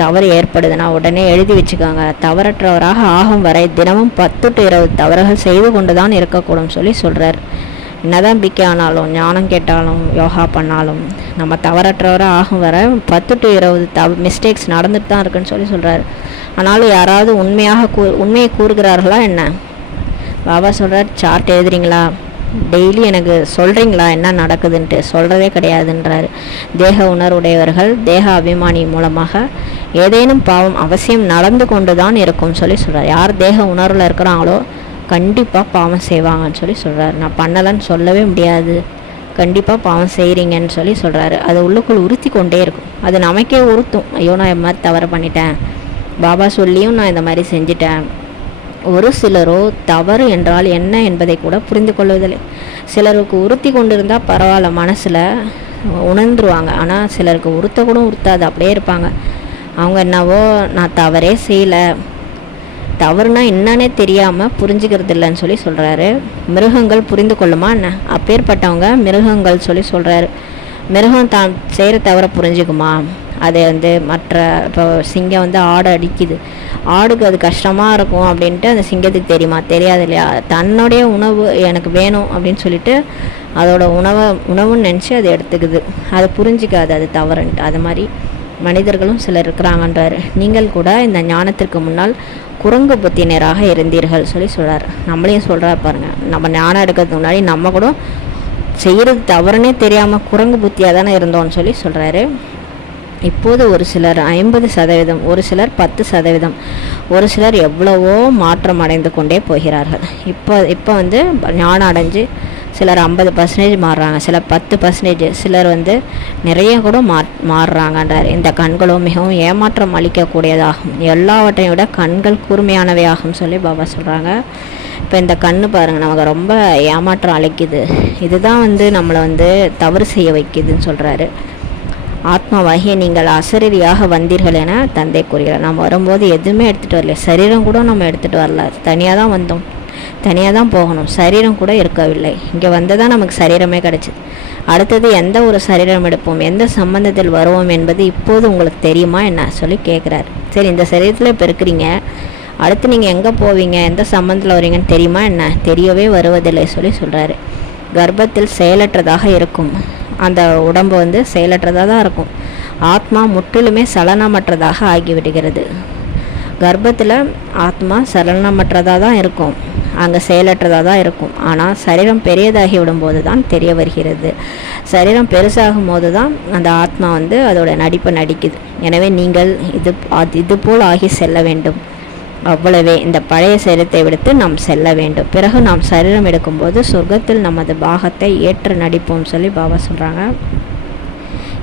தவறு ஏற்படுதுன்னா உடனே எழுதி வச்சுக்கோங்க. தவறற்றவராக ஆகும் வரை தினமும் 10 to 20 தவறுகள் செய்து கொண்டு தான் இருக்கக்கூடும் சொல்லி சொல்கிறார். என்னதான் பிக்கே ஆனாலும், ஞானம் கேட்டாலும், யோகா பண்ணாலும் நம்ம தவறற்றவராக ஆகும் வரை 10 to 20 மிஸ்டேக்ஸ் நடந்துட்டு தான் இருக்குன்னு சொல்லி சொல்கிறார். ஆனாலும் யாராவது உண்மையை கூறுகிறார்களா என்ன? பாபா சொல்கிறார், சார்ட் எழுதுறீங்களா, டெய்லி எனக்கு சொல்கிறீங்களா என்ன நடக்குதுன்ட்டு? சொல்கிறதே கிடையாதுன்றார். தேக உணர்வுடையவர்கள் தேக அபிமானி மூலமாக ஏதேனும் பாவம் அவசியம் நடந்து கொண்டு தான் இருக்கும் சொல்லி சொல்கிறார். யார் தேக உணர்வில் இருக்கிறாங்களோ கண்டிப்பாக பாவம் செய்வாங்கன்னு சொல்லி சொல்கிறார். நான் பண்ணலைன்னு சொல்லவே முடியாது, கண்டிப்பாக பாவம் செய்கிறீங்கன்னு சொல்லி சொல்கிறாரு. அது உள்ளுக்குள் உறுத்தி கொண்டே இருக்கும். அது நமக்கே உறுத்தும், ஐயோ நான் இந்த மாதிரி தவறு பண்ணிட்டேன், பாபா சொல்லியும் நான் இந்த மாதிரி செஞ்சிட்டேன். ஒரு சிலரோ தவறு என்றால் என்ன என்பதை கூட புரிந்து கொள்வதில்லை. சிலருக்கு உறுத்தி கொண்டிருந்தால் பரவாயில்ல, மனசில் உணர்ந்துருவாங்க. ஆனால் சிலருக்கு உறுத்த கூட உறுத்தாது, அப்படியே இருப்பாங்க. அவங்க என்னவோ நான் தவறே செய்யலை, தவறுனா என்னன்னே தெரியாமல் புரிஞ்சுக்கிறது இல்லைன்னு சொல்லி சொல்கிறாரு. மிருகங்கள் புரிந்து கொள்ளுமா என்ன? அப்பேற்பட்டவங்க மிருகங்கள் சொல்லி சொல்கிறாரு. மிருகம் தான் செய்கிற தவறை புரிஞ்சுக்குமா? அது மற்ற இப்போ சிங்கம் ஆடை அடிக்குது, ஆடுக்கு அது கஷ்டமாக இருக்கும் அப்படின்ட்டு அந்த சிங்கத்துக்கு தெரியுமா? தெரியாது இல்லையா? தன்னுடைய உணவு எனக்கு வேணும் அப்படின்னு சொல்லிட்டு அதோட உணவுன்னு நினச்சி அதை எடுத்துக்குது, அதை புரிஞ்சிக்காது அது தவறுன்ட்டு. அது மாதிரி மனிதர்களும் சிலர் இருக்கிறாங்கன்றார். நீங்கள் கூட இந்த ஞானத்திற்கு முன்னால் குரங்கு புத்தினராக இருந்தீர்கள் சொல்கிறார். நம்மளையும் சொல்கிறா பாருங்கள், நம்ம ஞானம் எடுக்கிறதுக்கு முன்னாடி நம்ம கூட செய்கிறது தவறுனே தெரியாமல் குரங்கு புத்தியாக தானே இருந்தோம்னு சொல்கிறாரு. இப்போது ஒரு சிலர் 50%, ஒரு சிலர் 10%, ஒரு சிலர் எவ்வளவோ மாற்றம் அடைந்து கொண்டே போகிறார்கள். இப்போ ஞானம் அடைஞ்சு சிலர் 50% மாறுறாங்க, சிலர் 10%, சிலர் நிறைய கூட மாறுறாங்கன்றார். இந்த கண்களும் மிகவும் ஏமாற்றம் அளிக்கக்கூடியதாகும், எல்லாவற்றையும் விட கண்கள் கூர்மையானவையாகும் பாபா சொல்கிறாங்க. இப்போ இந்த கண்ணு பாருங்கள், நமக்கு ரொம்ப ஏமாற்றம் அளிக்குது. இதுதான் நம்மளை தவறு செய்ய வைக்குதுன்னு சொல்கிறாரு. ஆத்மாவாகிய நீங்கள் அசரீரியாக வந்தீர்கள் என தந்தை கூறுகிறார். நம்ம வரும்போது எதுவுமே எடுத்துகிட்டு வரல, சரீரம் கூட நம்ம எடுத்துகிட்டு வரல, தனியாக தான் வந்தோம், தனியாக தான் போகணும், சரீரம் கூட இருக்கவில்லை. இங்கே வந்ததான் நமக்கு சரீரமே கிடச்சிது. அடுத்தது எந்த ஒரு சரீரம் எடுப்போம், எந்த சம்பந்தத்தில் வருவோம் என்பது இப்போது உங்களுக்கு தெரியுமா என்ன கேட்குறாரு. சரி, இந்த சரீரத்தில் இப்போ இருக்கிறீங்க, அடுத்து நீங்கள் எங்கே போவீங்க, எந்த சம்பந்தத்தில் வரீங்கன்னு தெரியுமா என்ன? தெரியவே வருவதில்லை சொல்கிறாரு. கர்ப்பத்தில் செயலற்றதாக இருக்கும், அந்த உடம்பு செயலற்றதாக தான் இருக்கும். ஆத்மா முற்றிலுமே சலனமற்றதாக ஆகிவிடுகிறது. கர்ப்பத்தில் ஆத்மா சலனமற்றதாக தான் இருக்கும், அங்கே செயலற்றதாக தான் இருக்கும். ஆனால் சரீரம் பெரியதாகி விடும்போது தான் தெரிய வருகிறது. சரீரம் பெருசாகும் போது தான் அந்த ஆத்மா அதோட நடிப்பை நடிக்குது. எனவே நீங்கள் இது போல் ஆகி செல்ல வேண்டும். அவ்வளவே, இந்த பழைய சரீரத்தை விடுத்து நாம் செல்ல வேண்டும். பிறகு நாம் சரீரம் எடுக்கும்போது சொர்க்கத்தில் நமது பாகத்தை ஏற்று நடிப்போம் பாபா சொல்கிறாங்க.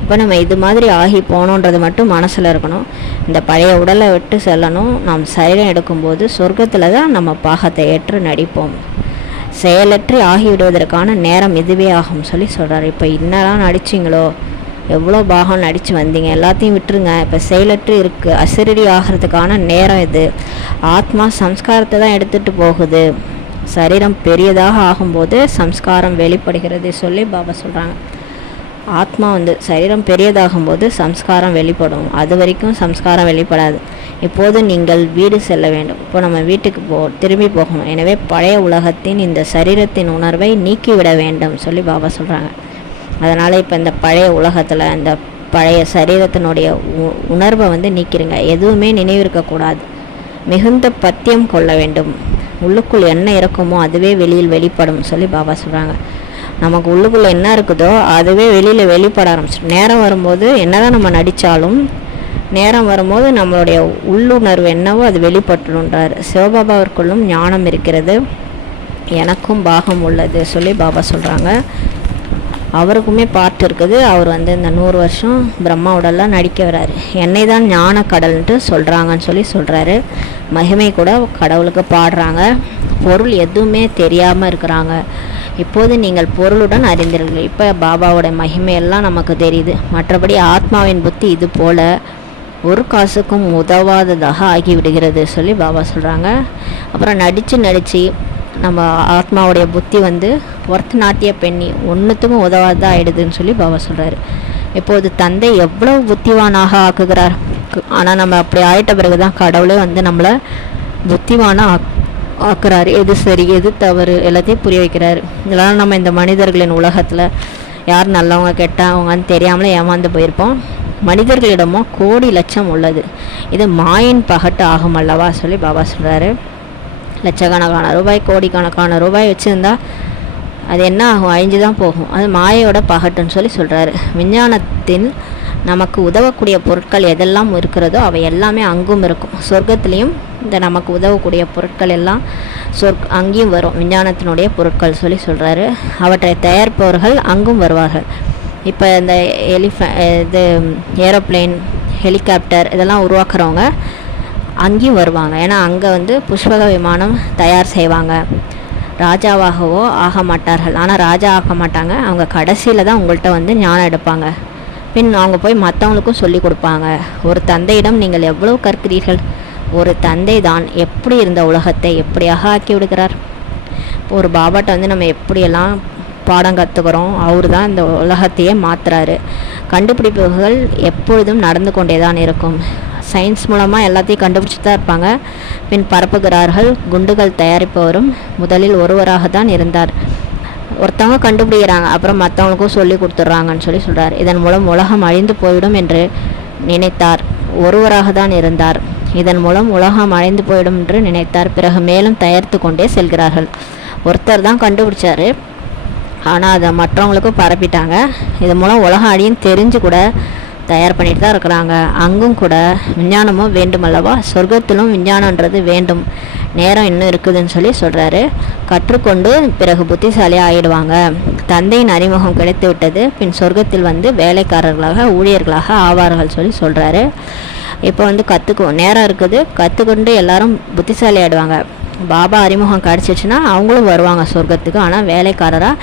இப்போ நம்ம இது மாதிரி ஆகி போனோன்றது மட்டும் மனசில் இருக்கணும். இந்த பழைய உடலை விட்டு செல்லணும். நாம் சரீரம் எடுக்கும்போது சொர்க்கத்தில் தான் நம்ம பாகத்தை ஏற்று நடிப்போம். செயலற்றி ஆகிவிடுவதற்கான நேரம் இதுவே ஆகும் சொல்கிறார். இப்போ இன்னெல்லாம் நடிச்சிங்களோ, எவ்வளோ பாகம் நடித்து வந்தீங்க, எல்லாத்தையும் விட்டுருங்க. இப்போ செயலற்று இருக்குது, அசரீரி ஆகிறதுக்கான நேரம் இது. ஆத்மா சம்ஸ்காரத்தை தான் எடுத்துகிட்டு போகுது. சரீரம் பெரியதாக ஆகும்போது சம்ஸ்காரம் வெளிப்படுகிறது பாபா சொல்கிறாங்க. ஆத்மா சரீரம் பெரியதாகும்போது சம்ஸ்காரம் வெளிப்படும், அது வரைக்கும் சம்ஸ்காரம் வெளிப்படாது. இப்போது நீங்கள் வீடு செல்ல வேண்டும். இப்போ நம்ம வீட்டுக்கு திரும்பி போகணும். எனவே பழைய உலகத்தின் இந்த சரீரத்தின் உணர்வை நீக்கிவிட வேண்டும் பாபா சொல்கிறாங்க. அதனால் இப்போ இந்த பழைய உலகத்தில் இந்த பழைய சரீரத்தினுடைய உணர்வை நீக்கிருங்க. எதுவுமே நினைவிருக்கக்கூடாது. மிகுந்த பத்தியம் கொள்ள வேண்டும். உள்ளுக்குள் என்ன இருக்குமோ அதுவே வெளியில் வெளிப்படும் பாபா சொல்கிறாங்க. நமக்கு உள்ளுக்குள்ளே என்ன இருக்குதோ அதுவே வெளியில் வெளிப்பட ஆரம்பிச்சிடும். நேரம் வரும்போது என்னதான் நம்ம நடித்தாலும் நேரம் வரும்போது நம்மளுடைய உள்ளுணர்வு என்னவோ அது வெளிப்பட்டுன்றார். சிவபாபாவிற்குள்ளும் ஞானம் இருக்கிறது, எனக்கும் பாகம் உள்ளது பாபா சொல்கிறாங்க. அவருக்குமே பாட்டு இருக்குது. அவர் இந்த 100 வருஷம் பிரம்மாவோடலாம் நடிக்க வர்றாரு. என்னை தான் ஞான கடல்ன்ட்டு சொல்கிறாங்கன்னு சொல்கிறாரு. மகிமை கூட கடவுளுக்கு பாடுறாங்க. பொருள் எதுவுமே தெரியாமல் இருக்கிறாங்க. இப்போது நீங்கள் பொருளுடன் அறிந்தீர்கள். இப்போ பாபாவோட மகிமையெல்லாம் நமக்கு தெரியுது. மற்றபடி ஆத்மாவின் புத்தி இது போல் ஒரு காசுக்கும் உதவாததாக ஆகிவிடுகிறது பாபா சொல்கிறாங்க. அப்புறம் நடித்து நம்ம ஆத்மாவுடைய புத்தி ஒர்த்தநாட்டிய பெண்ணி ஒன்றுத்துக்கும் உதவாததாக ஆகிடுதுன்னு பாபா சொல்கிறாரு. இப்போது தந்தை எவ்வளவு புத்திவானாக ஆக்குகிறார். ஆனால் நம்ம அப்படி ஆயிட்ட பிறகு தான் கடவுளே நம்மளை புத்திவானாக ஆக்குறாரு. எது சரி எது தவறு எல்லாத்தையும் புரிய வைக்கிறாரு. இதெல்லாம் நம்ம இந்த மனிதர்களின் உலகத்தில் யார் நல்லவங்க கெட்டவங்கன்னு தெரியாமலே ஏமாந்து போயிருப்போம். மனிதர்களிடமோ கோடி லட்சம் உள்ளது. இது மாயின் பகட்டு ஆகும் அல்லவா பாபா சொல்கிறாரு. லட்சக்கணக்கான ரூபாய் கோடிக்கணக்கான ரூபாய் வச்சுருந்தா அது என்ன ஆகும், அழிஞ்சு தான் போகும். அது மாயோட பகட்டுன்னு சொல்கிறாரு. விஞ்ஞானத்தில் நமக்கு உதவக்கூடிய பொருட்கள் எதெல்லாம் இருக்கிறதோ அவை எல்லாமே அங்கும் இருக்கும். சொர்க்கத்துலேயும் இந்த நமக்கு உதவக்கூடிய பொருட்கள் எல்லாம் அங்கேயும் வரும். விஞ்ஞானத்தினுடைய பொருட்கள் சொல்கிறாரு. அவற்றை தயாரிப்பவர்கள் அங்கும் வருவார்கள். இப்போ இந்த இது ஏரோப்ளேன், ஹெலிகாப்டர் இதெல்லாம் உருவாக்குறவங்க அங்கேயும் வருவாங்க. ஏன்னா அங்கே புஷ்பக விமானம் தயார் செய்வாங்க. ராஜாவாகவோ ஆக மாட்டார்கள். ஆனால் ராஜா ஆக மாட்டாங்க. அவங்க கடைசியில் தான் உங்கள்கிட்ட ஞானம் எடுப்பாங்க. பின் அவங்க போய் மற்றவங்களுக்கும் சொல்லி கொடுப்பாங்க. ஒரு தந்தையிடம் நீங்கள் எவ்வளவு கற்கிறீர்கள். ஒரு தந்தை தான் எப்படி இருந்த உலகத்தை எப்படியாக ஆக்கி விடுகிறார். ஒரு பாபாட்ட நம்ம எப்படியெல்லாம் பாடம் கற்றுக்கிறோம். அவர் தான் இந்த உலகத்தையே மாற்றுறாரு. கண்டுபிடிப்புகள் எப்பொழுதும் நடந்து கொண்டே தான் இருக்கும். சயின்ஸ் மூலமாக எல்லாத்தையும் கண்டுபிடிச்சி தான் இருப்பாங்க. பின் பரப்புகிறார்கள். குண்டுகள் தயாரிப்பவரும் முதலில் ஒருவராக தான் இருந்தார். ஒருத்தவங்க கண்டுபிடிக்கிறாங்க, அப்புறம் மற்றவங்களுக்கும் சொல்லி கொடுத்துட்றாங்கன்னு சொல்கிறார். இதன் மூலம் உலகம் அழிந்து போயிடும் என்று நினைத்தார். ஒருவராக தான் இருந்தார். இதன் மூலம் உலகம் அழிந்து போயிடும் என்று நினைத்தார். பிறகு மேலும் தயாரித்து கொண்டே செல்கிறார்கள். ஒருத்தர் தான் கண்டுபிடிச்சாரு, ஆனால் அதை மற்றவங்களுக்கும் பரப்பிட்டாங்க. இதன் மூலம் உலகம் அழியும் தெரிஞ்சு கூட தயார் பண்ணிட்டு தான் இருக்கிறாங்க. அங்கும் கூட விஞ்ஞானமும் வேண்டுமல்லவா? சொர்க்கத்திலும் விஞ்ஞானன்றது வேண்டும். நேரம் இன்னும் இருக்குதுன்னு சொல்கிறாரு. கற்றுக்கொண்டு பிறகு புத்திசாலியாக ஆகிடுவாங்க. தந்தையின் அறிமுகம் கிடைத்து விட்டது. பின் சொர்க்கத்தில் வேலைக்காரர்களாக ஊழியர்களாக ஆவார்கள் சொல்கிறாரு. இப்போ கற்றுக்குவோம், நேரம் இருக்குது, கற்றுக்கொண்டு எல்லாரும் புத்திசாலி ஆகிடுவாங்க. பாபா அறிமுகம் கிடச்சிச்சுன்னா அவங்களும் வருவாங்க சொர்க்கத்துக்கு, ஆனால் வேலைக்காரராக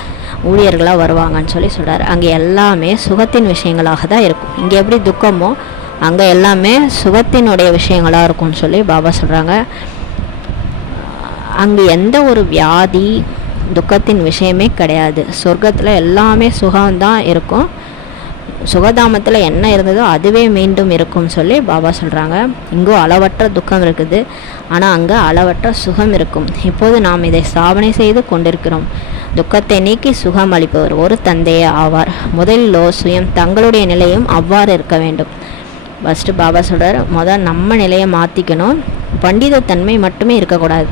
ஊழியர்களாக வருவாங்கன்னு சொல்கிறார். அங்கே எல்லாமே சுகத்தின் விஷயங்களாக தான் இருக்கும். இங்கே எப்படி துக்கமோ அங்கே எல்லாமே சுகத்தினுடைய விஷயங்களாக இருக்கும்னு பாபா சொல்கிறாங்க. அங்கே எந்த ஒரு வியாதி துக்கத்தின் விஷயமே கிடையாது. சொர்க்கத்தில் எல்லாமே சுகம்தான் இருக்கும். சுகதாமத்தில் என்ன இருந்ததோ அதுவே மீண்டும் இருக்கும்னு பாபா சொல்கிறாங்க. இங்கோ அளவற்ற துக்கம் இருக்குது, ஆனால் அங்கே அளவற்ற சுகம் இருக்கும். இப்போது நாம் இதை சாதனை செய்து கொண்டிருக்கிறோம். துக்கத்தை நீக்கி சுகம் அளிப்பவர் ஒரு தந்தையே ஆவார். முதலிலோ சுயம் தங்களுடைய நிலையும் அவ்வாறு இருக்க வேண்டும். ஃபஸ்ட்டு பாபா சொல்கிறார், நம்ம நிலையை மாற்றிக்கணும். பண்டிதத்தன்மை மட்டுமே இருக்கக்கூடாது.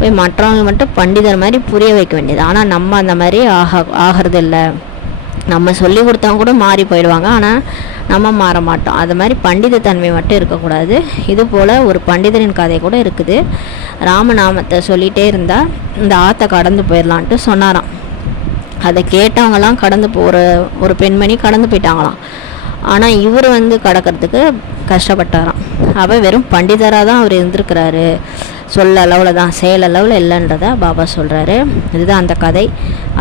போய் மற்றவங்க மட்டும் பண்டிதர் மாதிரி புரிய வைக்க வேண்டியது. ஆனால் நம்ம அந்த மாதிரி ஆகிறது இல்லை. நம்ம சொல்லி கொடுத்தவங்க கூட மாறி போயிடுவாங்க, ஆனால் நம்ம மாற மாட்டோம். அது மாதிரி பண்டிதத்தன்மை மட்டும் இருக்கக்கூடாது. இது போல் ஒரு பண்டிதரின் கதை கூட இருக்குது. ராமநாமத்தை சொல்லிகிட்டே இருந்தால் இந்த ஆற்றை கடந்து போயிடலான்ட்டு சொன்னாராம். அதை கேட்டவங்களாம் கடந்து ஒரு பெண்மணி கடந்து போயிட்டாங்களாம். ஆனால் இவர் கடக்கிறதுக்கு கஷ்டப்பட்டாராம். அவள் வெறும் பண்டிதராக தான் அவர் இருந்திருக்கிறாரு, சொல்ல அளவில் தான், செயல் அளவில் இல்லைன்றதை பாபா சொல்கிறாரு. இதுதான் அந்த கதை.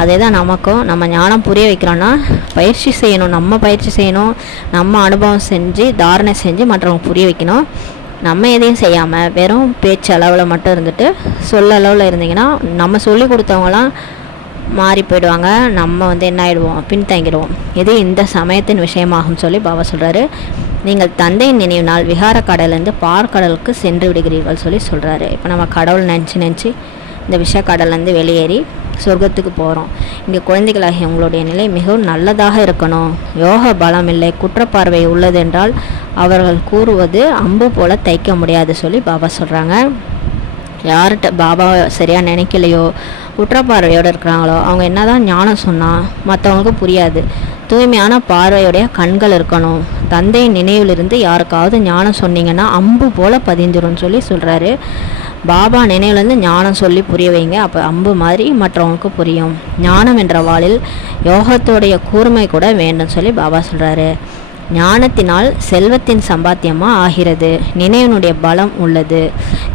அதே தான் நமக்கும். நம்ம ஞானம் புரிய வைக்கிறோன்னா பயிற்சி செய்யணும். நம்ம பயிற்சி செய்யணும், நம்ம அனுபவம் செஞ்சு தாரணை செஞ்சு மற்றவங்க புரிய வைக்கணும். நம்ம எதையும் செய்யாமல் வெறும் பேச்சு அளவில் மட்டும் இருந்துட்டு சொல்ல அளவில் இருந்தீங்கன்னா நம்ம சொல்லி கொடுத்தவங்களாம் மாறி போயிடுவாங்க. நம்ம என்ன ஆகிடுவோம், பின்தங்கிடுவோம். இது இந்த சமயத்தின் விஷயமாகும் பாபா சொல்கிறாரு. நீங்கள் தந்தையின் நினைவினால் விகார கடலேருந்து பார்க்கடலுக்கு சென்று விடுகிறீர்கள் சொல்கிறாரு. இப்போ நம்ம கடவுள் நினச்சி இந்த விஷக்கடலேருந்து வெளியேறி சொர்க்கத்துக்கு போகிறோம். இங்கே குழந்தைகளாகிய உங்களுடைய நிலை மிகவும் நல்லதாக இருக்கணும். யோக பலம் இல்லை, குற்றப்பார்வை உள்ளது என்றால் அவர்கள் கூறுவது அம்பு போல் தைக்க முடியாது பாபா சொல்கிறாங்க. யார்கிட்ட பாபா சரியாக நினைக்கலையோ, குற்றப்பார்வையோடு இருக்கிறாங்களோ, அவங்க என்ன தான் ஞானம் சொன்னால் மற்றவங்களுக்கு புரியாது. தூய்மையான பார்வையுடைய கண்கள் இருக்கணும். தந்தையின் நினைவிலிருந்து யாருக்காவது ஞானம் சொன்னீங்கன்னா அம்பு போல் பதிந்துடும் சொல்கிறாரு. பாபா நினைவுலேருந்து ஞானம் சொல்லி புரிய வைங்க, அப்போ அம்பு மாதிரி மற்றவங்களுக்கு புரியும். ஞானம் என்ற வாளில் யோகத்தோடைய கூர்மை கூட வேண்டும் பாபா சொல்கிறாரு. ஞானத்தினால் செல்வத்தின் சம்பாத்தியமாக ஆகிறது. நினைவினுடைய பலம் உள்ளது.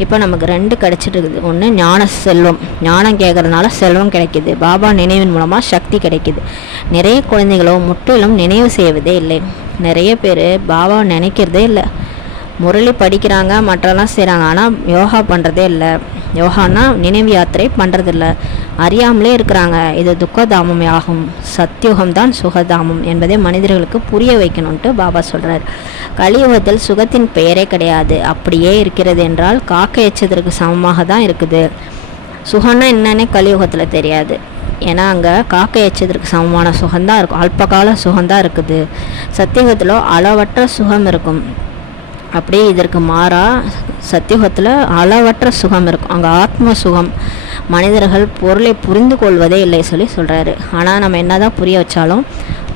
இப்போ நமக்கு 2 கிடச்சிட்டு இருக்குது. ஒன்று ஞான செல்வம், ஞானம் கேட்குறதுனால செல்வம் கிடைக்கிது. பாபா நினைவின் மூலமாக சக்தி கிடைக்கிது. நிறைய குழந்தைகளோ முற்றிலும் நினைவு செய்வதே இல்லை. நிறைய பேர் பாபாவை நினைக்கிறதே இல்லை. முரளி படிக்கிறாங்க, மற்றெல்லாம் செய்கிறாங்க, ஆனால் யோகா பண்ணுறதே இல்லை. யோகான்னா நினைவு யாத்திரை பண்ணுறதில்ல, அறியாமலே இருக்கிறாங்க. இது துக்கதாமமே ஆகும். சத்தியுகம்தான் சுகதாமம் என்பதை மனிதர்களுக்கு புரிய வைக்கணும்ன்ட்டு பாபா சொல்கிறார். கலியுகத்தில் சுகத்தின் பெயரே கிடையாது. அப்படியே இருக்கிறது என்றால் காக்கை எச்சதற்கு சமமாக தான் இருக்குது. சுகம்னா என்னன்னே கலியுகத்தில் தெரியாது. ஏன்னா அங்கே காக்கை எச்சதற்கு சமமான சுகம்தான் இருக்கும், அல்பகால சுகம்தான் இருக்குது. சத்தியுகத்தில் அளவற்ற சுகம் இருக்கும். அப்படியே இதற்கு மாறா சத்தியுகத்தில் அளவற்ற சுகம் இருக்கும். அங்கே ஆத்ம சுகம். மனிதர்கள் பொருளை புரிந்து கொள்வதே இல்லை சொல்கிறாரு. ஆனால் நம்ம என்ன தான் புரிய வச்சாலும்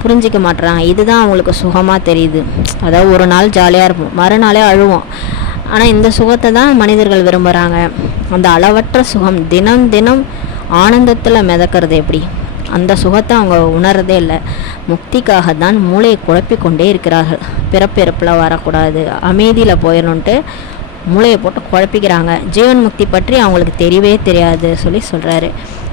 புரிஞ்சிக்க மாட்டுறாங்க. இதுதான் அவங்களுக்கு சுகமாக தெரியுது. அதாவது ஒரு நாள் ஜாலியாக இருப்போம், மறுநாளே அழுவோம். ஆனால் இந்த சுகத்தை தான் மனிதர்கள் விரும்புகிறாங்க. அந்த அளவற்ற சுகம் தினம் தினம் ஆனந்தத்தில் மிதக்கிறது எப்படி, அந்த சுகத்தை அவங்க உணர்றதே இல்லை. முக்திக்காக தான் மூளையை குழப்பிக்கொண்டே இருக்கிறார்கள். பிறப்பிறப்பில் வரக்கூடாது, அமைதியில் போயிடணுன்ட்டு மூளையை போட்டு குழப்பிக்கிறாங்க. ஜீவன் முக்தி பற்றி அவங்களுக்கு தெரியவே தெரியாது சொல்கிறாரு.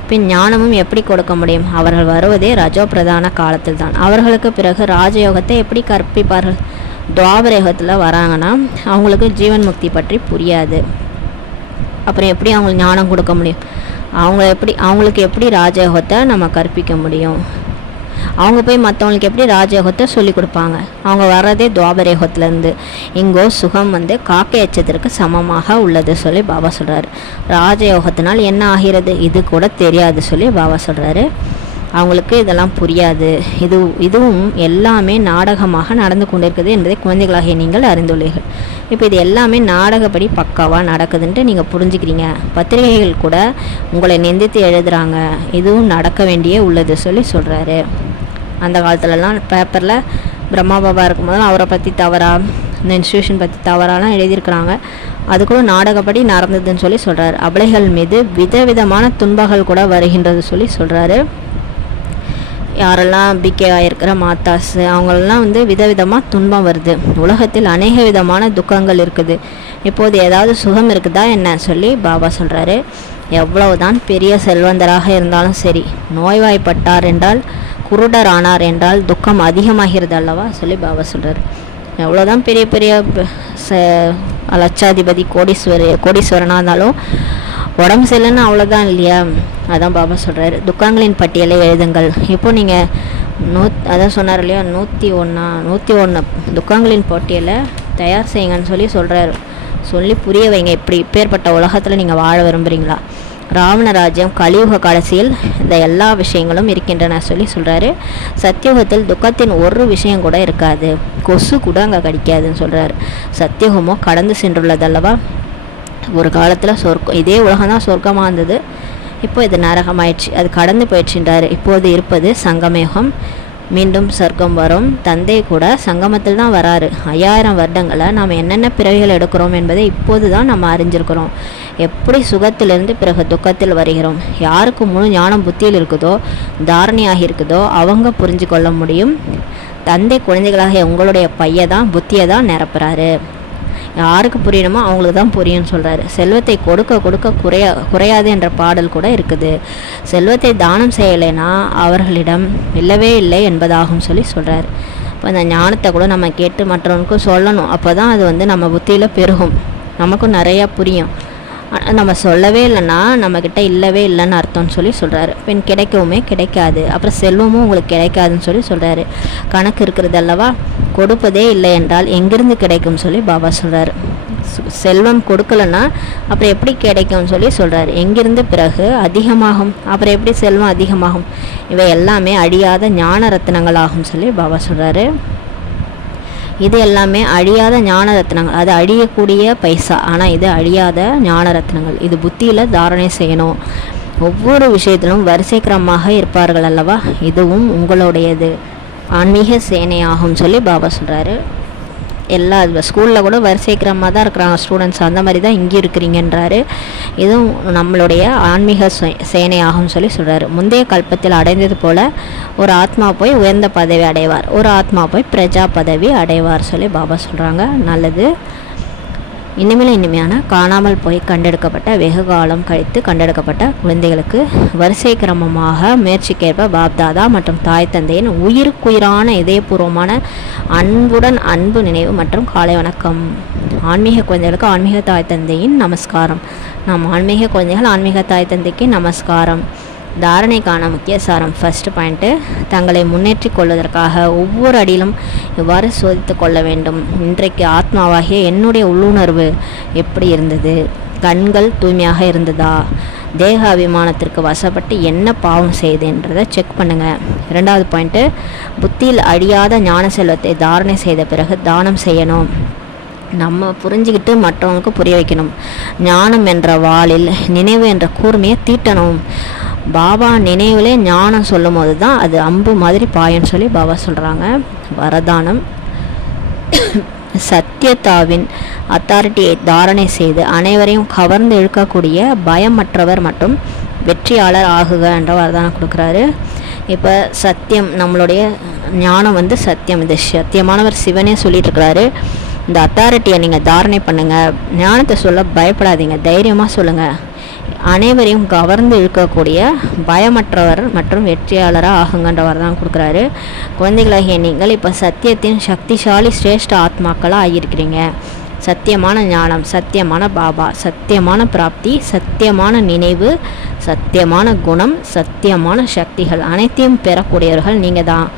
பின் ஞானமும் எப்படி கொடுக்க முடியும்? அவர்கள் வருவதே ரஜோ பிரதான காலத்தில் தான். அவர்களுக்கு பிறகு ராஜயோகத்தை எப்படி கற்பிப்பார்கள்? துவாபர யுகத்தில் வராங்கன்னா அவங்களுக்கு ஜீவன் முக்தி பற்றி புரியாது. அப்புறம் எப்படி அவங்களுக்கு ஞானம் கொடுக்க முடியும்? அவங்களுக்கு எப்படி ராஜயோகத்தை நம்ம கற்பிக்க முடியும்? அவங்க போய் மற்றவங்களுக்கு எப்படி ராஜயோகத்தை சொல்லி கொடுப்பாங்க? அவங்க வர்றதே துவாபர யுகத்துலேருந்து. இங்கோ சுகம் காக்கை எச்சத்திற்கு சமமாக உள்ளது பாபா சொல்கிறாரு. ராஜயோகத்தினால் என்ன ஆகிறது இது கூட தெரியாது பாபா சொல்கிறாரு. அவங்களுக்கு இதெல்லாம் புரியாது. இதுவும் எல்லாமே நாடகமாக நடந்து கொண்டிருக்குது என்பதை குழந்தைகளாகிய நீங்கள் அறிந்துள்ளீர்கள். இப்போ இது எல்லாமே நாடகப்படி பக்காவாக நடக்குதுன்ட்டு நீங்கள் புரிஞ்சுக்கிறீங்க. பத்திரிகைகள் கூட உங்களை நிந்தித்து எழுதுகிறாங்க, இதுவும் நடக்க வேண்டியே உள்ளது சொல்கிறாரு. அந்த காலத்துலலாம் பேப்பரில் பிரம்மா பாபா இருக்கும்போது அவரை பற்றி தவறாக, இந்த இன்ஸ்டியூஷன் பற்றி தவறாலாம் எழுதியிருக்கிறாங்க. அது கூட நாடகப்படி நடந்ததுன்னு சொல்கிறார். அபலைகள் மீது விதவிதமான துன்பங்கள் கூட வருகின்றது சொல்கிறாரு. யாரெல்லாம் பிகே ஆகிருக்கிற மாத்தாஸ் அவங்களெல்லாம் விதவிதமாக துன்பம் வருது. உலகத்தில் அநேக விதமான துக்கங்கள் இருக்குது. இப்போது ஏதாவது சுகம் இருக்குதா என்ன பாபா சொல்கிறாரு. எவ்வளவுதான் பெரிய செல்வந்தராக இருந்தாலும் சரி, நோய்வாய்ப்பட்டார் என்றால், குருடர் ஆனார் என்றால் துக்கம் அதிகமாகிறது அல்லவா பாபா சொல்கிறார். எவ்வளோதான் பெரிய பெரிய லட்சாதிபதி கோடீஸ்வரனாக இருந்தாலும் உடம்பு சரியில்லைன்னு அவ்வளோதான் இல்லையா? அதான் பாபா சொல்கிறாரு, துக்கங்களின் பட்டியலை எழுதுங்கள். இப்போ நீங்கள் அதான் சொன்னார் இல்லையா, 101 துக்கங்களின் பட்டியலை தயார் செய்யுங்கன்னு சொல்கிறாரு. புரிய வைங்க. இப்பேற்பட்ட உலகத்தில் நீங்கள் வாழ விரும்புகிறீங்களா? ராவண ராஜ்யம் கலியுக கடைசியில் இந்த எல்லா விஷயங்களும் இருக்கின்றன சொல்கிறாரு. சத்தியுகத்தில் துக்கத்தின் ஒரு விஷயம் கூட இருக்காது, கொசு கூட அங்கே கடிக்காதுன்னு சொல்கிறாரு. சத்தியுகமோ கடந்து சென்றுள்ளதல்லவா. ஒரு காலத்தில் இதே உலகம்தான் சொர்க்கமாக இருந்தது, இப்போ இது நரகமாயிடுச்சு, அது கடந்து போயிடுச்சுன்றாரு. இப்போது இருப்பது சங்கமயுகம், மீண்டும் சொர்க்கம் வரும். தந்தை கூட சங்கமத்தில் தான் வராரு. 5000 வருடங்களை நாம் என்னென்ன பிறவிகள் எடுக்கிறோம் என்பதை இப்போது தான் நம்ம அறிஞ்சிருக்கிறோம். எப்படி சுகத்திலிருந்து பிறகு துக்கத்தில் வருகிறோம். யாருக்கு முழு ஞானம் புத்தியில் இருக்குதோ, தாரணையாக இருக்குதோ அவங்க புரிஞ்சு கொள்ள முடியும். தந்தை குழந்தைகளாக உங்களுடைய புத்தியை தான் நிரப்புறாரு. யாருக்கு புரியணுமோ அவங்களுக்கு தான் புரியும்னு சொல்கிறாரு. செல்வத்தை கொடுக்க கொடுக்க குறையாது என்ற பாடல் கூட இருக்குது. செல்வத்தை தானம் செய்யலைன்னா அவர்களிடம் இல்லவே இல்லை என்பதாகும் சொல்கிறாரு. இப்போ அந்த ஞானத்தை கூட நம்ம கேட்டு மற்றவனுக்கும் சொல்லணும். அப்போ தான் அது நம்ம புத்தியில் பெருகும், நமக்கும் நிறையா புரியும். நம்ம சொல்லவே இல்லைன்னா நம்மக்கிட்ட இல்லவே இல்லைன்னு அர்த்தம்னு சொல்கிறாரு. பெண் கிடைக்கவுமே கிடைக்காது, அப்புறம் செல்வமும் உங்களுக்கு கிடைக்காதுன்னு சொல்கிறாரு. கணக்கு இருக்கிறது அல்லவா. கொடுப்பதே இல்லை என்றால் எங்கிருந்து கிடைக்கும் பாபா சொல்கிறாரு. செல்வம் கொடுக்கலன்னா அப்புறம் எப்படி கிடைக்கும்னு சொல்கிறாரு. எங்கிருந்து பிறகு அதிகமாகும், அப்புறம் எப்படி செல்வம் அதிகமாகும்? இவை எல்லாமே அழியாத ஞான ரத்தினங்கள் ஆகும் பாபா சொல்கிறாரு. இது எல்லாமே அழியாத ஞான ரத்னங்கள், அது அழியக்கூடிய பைசா, ஆனால் இது அழியாத ஞான ரத்னங்கள். இது புத்தியில் தாரணை செய்யணும். ஒவ்வொரு விஷயத்திலும் வரிசை கிரமமாக இருப்பார்கள் அல்லவா. இதுவும் உங்களுடையது, ஆன்மீக சேனையாகும் பாபா சொல்கிறாரு. எல்லா ஸ்கூலில் கூட வரிசை கிரமமாக தான் இருக்கிறாங்க ஸ்டூடெண்ட்ஸ், அந்த மாதிரி தான் இங்கே இருக்கிறீங்கன்றாரு. இதுவும் நம்மளுடைய ஆன்மீக சேனையாகும் சொல்கிறாரு. முந்தைய கல்பத்தில் அடைந்தது போல் ஒரு ஆத்மா போய் உயர்ந்த பதவி அடைவார், ஒரு ஆத்மா போய் பிரஜா பதவி அடைவார் பாபா சொல்கிறாங்க. நல்லது. இனிமையான காணாமல் போய் கண்டெடுக்கப்பட்ட, வெகு காலம் கழித்து கண்டெடுக்கப்பட்ட குழந்தைகளுக்கு வரிசை கிரமமாக முயற்சிக்கேற்ப பாப்தாதா மற்றும் தாய் தந்தையின் உயிருக்குயிரான இதயபூர்வமான அன்புடன் அன்பு நினைவு மற்றும் காலை வணக்கம். ஆன்மீக குழந்தைகளுக்கு ஆன்மீக தாய் தந்தையின் நமஸ்காரம். நாம் ஆன்மீக குழந்தைகள் ஆன்மீக தாய் தந்தைக்கு நமஸ்காரம். தாரணைக்கான முக்கிய சாரம். ஃபர்ஸ்ட் பாயிண்ட்டு, தங்களை முன்னேற்றி கொள்வதற்காக ஒவ்வொரு அடியிலும் எவ்வாறு சோதித்து கொள்ள வேண்டும். இன்றைக்கு ஆத்மாவாகிய என்னுடைய உள்ளுணர்வு எப்படி இருந்தது? கண்கள் தூய்மையாக இருந்ததா? தேக அபிமானத்திற்கு வசப்பட்டு என்ன பாவம் செய்தேன்றதை செக் பண்ணுங்கள். 2வது பாயிண்ட்டு, புத்தியில் அழியாத ஞான செல்வத்தை தாரணை செய்த பிறகு தானம் செய்யணும். நம்ம புரிஞ்சுக்கிட்டு மற்றவங்களுக்கு புரிய வைக்கணும். ஞானம் என்ற வாளில் நினைவு என்ற கூர்மையை தீட்டணும். பாபா நினைவுலே ஞானம் சொல்லும் போது தான் அது அம்பு மாதிரி பாயன்னு பாபா சொல்கிறாங்க. வரதானம், சத்தியத்தாவின் அத்தாரிட்டியை தாரணை செய்து அனைவரையும் கவர்ந்து இழுக்கக்கூடிய பயமற்றவர் மற்றும் வெற்றியாளர் ஆகுக என்ற வரதானம் கொடுக்குறாரு. இப்போ சத்தியம், நம்மளுடைய ஞானம் சத்தியம். இது சத்தியமானவர் சிவனே சொல்லிட்டு இருக்கிறாரு. இந்த அத்தாரிட்டியை நீங்கள் தாரணை பண்ணுங்கள். ஞானத்தை சொல்ல பயப்படாதீங்க, தைரியமாக சொல்லுங்கள். அனைவரையும் கவர்ந்து இழுக்கக்கூடிய பயமற்றவர் மற்றும் வெற்றியாளராக ஆகுங்கன்றவர் தான் கொடுக்குறாரு. குழந்தைகளாகிய நீங்கள் இப்போ சத்தியத்தின் சக்திசாலி சிரேஷ்ட ஆத்மாக்களாக ஆகியிருக்கிறீங்க. சத்தியமான ஞானம், சத்தியமான பாபா, சத்தியமான பிராப்தி, சத்தியமான நினைவு, சத்தியமான குணம், சத்தியமான சக்திகள் அனைத்தையும் பெறக்கூடியவர்கள் நீங்கள் தான்.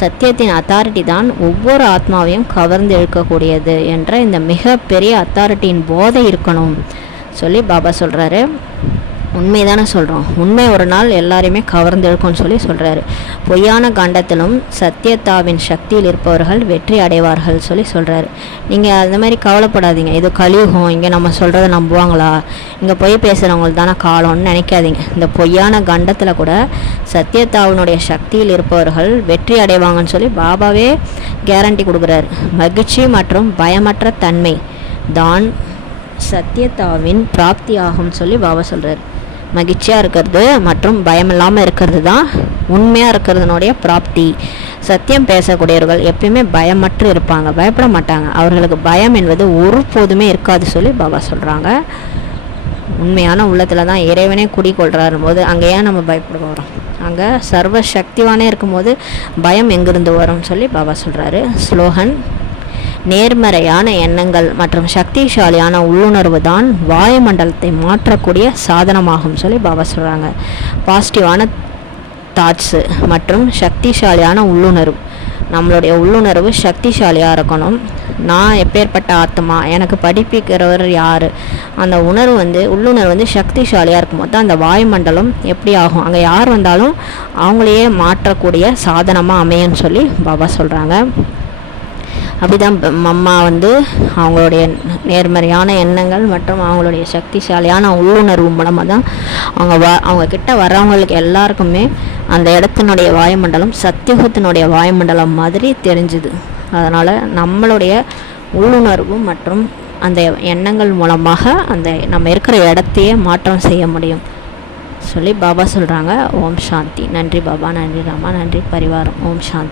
சத்தியத்தின் அத்தாரிட்டி தான் ஒவ்வொரு ஆத்மாவையும் கவர்ந்து இழுக்கக்கூடியது என்ற இந்த மிகப்பெரிய அத்தாரிட்டியின் போதை இருக்கணும் பாபா சொல்கிறாரு. உண்மை தானே சொல்கிறோம். உண்மை ஒரு நாள் எல்லாரையுமே கவர்ந்தெழுக்கும்னு சொல்லி சொல்கிறாரு. பொய்யான காண்டத்திலும் சத்தியத்தாவின் சக்தியில் இருப்பவர்கள் வெற்றி அடைவார்கள் சொல்லி சொல்கிறாரு. நீங்கள் அந்த மாதிரி கவலைப்படாதீங்க, இது கலியுகம், இங்கே நம்ம சொல்கிறத நம்புவாங்களா, இங்கே பொய் பேசுகிறவங்களுக்கு தானே காலம்னு நினைக்காதீங்க. இந்த பொய்யான கண்டத்தில் கூட சத்தியத்தாவினுடைய சக்தியில் இருப்பவர்கள் வெற்றி அடைவாங்கன்னு சொல்லி பாபாவே கேரண்டி கொடுக்குறாரு. மகிழ்ச்சி மற்றும் பயமற்ற தன்மை தான் சத்தியத்தாவின் பிராப்தி ஆகும்னு சொல்லி பாபா சொல்கிறார். மகிழ்ச்சியாக இருக்கிறது மற்றும் பயமில்லாமல் இருக்கிறது தான் உண்மையாக இருக்கிறதுனுடைய பிராப்தி. சத்தியம் பேசக்கூடியவர்கள் எப்பயுமே பயமற்று இருப்பாங்க, பயப்பட மாட்டாங்க. அவர்களுக்கு பயம் என்பது ஒருபோதுமே இருக்காது சொல்லி பாபா சொல்கிறாங்க. உண்மையான உள்ளத்தில் தான் இறைவனே குடிக்கொள்கிறாரு போது அங்கே ஏன் நம்ம பயப்பட வரோம்? அங்கே சர்வ சக்திவானே இருக்கும்போது பயம் எங்கிருந்து வரும் சொல்லி பாபா சொல்கிறாரு. ஸ்லோகன்: நேர்மறையான எண்ணங்கள் மற்றும் சக்திசாலியான உள்ளுணர்வு தான் வாயுமண்டலத்தை மாற்றக்கூடிய சாதனமாகும் சொல்லி பாபா சொல்கிறாங்க. பாசிட்டிவான தாட்ஸு மற்றும் சக்திசாலியான உள்ளுணர்வு. நம்மளுடைய உள்ளுணர்வு சக்திசாலியாக இருக்கணும். நான் எப்பேற்பட்ட ஆத்மா, எனக்கு படிப்பிக்கிறவர் யார், அந்த உணர்வு உள்ளுணர்வு சக்திசாலியாக இருக்கும்போது தான் அந்த வாயுமண்டலம் எப்படி ஆகும், அங்கே யார் வந்தாலும் அவங்களையே மாற்றக்கூடிய சாதனமாக அமையும்னு சொல்லி பாபா சொல்கிறாங்க. அப்படிதான் அம்மா அவங்களுடைய நேர்மறையான எண்ணங்கள் மற்றும் அவங்களுடைய சக்திசாலியான உள்ளுணர்வு மூலமாக தான் அவங்க கிட்ட வர்றவங்களுக்கு எல்லாருக்குமே அந்த இடத்தினுடைய வாயுமண்டலம் சத்தியுகத்தினுடைய வாயுமண்டலம் மாதிரி தெரிஞ்சுது. அதனால் நம்மளுடைய உள்ளுணர்வு மற்றும் அந்த எண்ணங்கள் மூலமாக அந்த நம்ம இருக்கிற இடத்தையே மாற்றம் செய்ய முடியும் சொல்லி பாபா சொல்கிறாங்க. ஓம் சாந்தி. நன்றி பாபா, நன்றி ராமா, நன்றி பரிவாரம். ஓம் சாந்தி.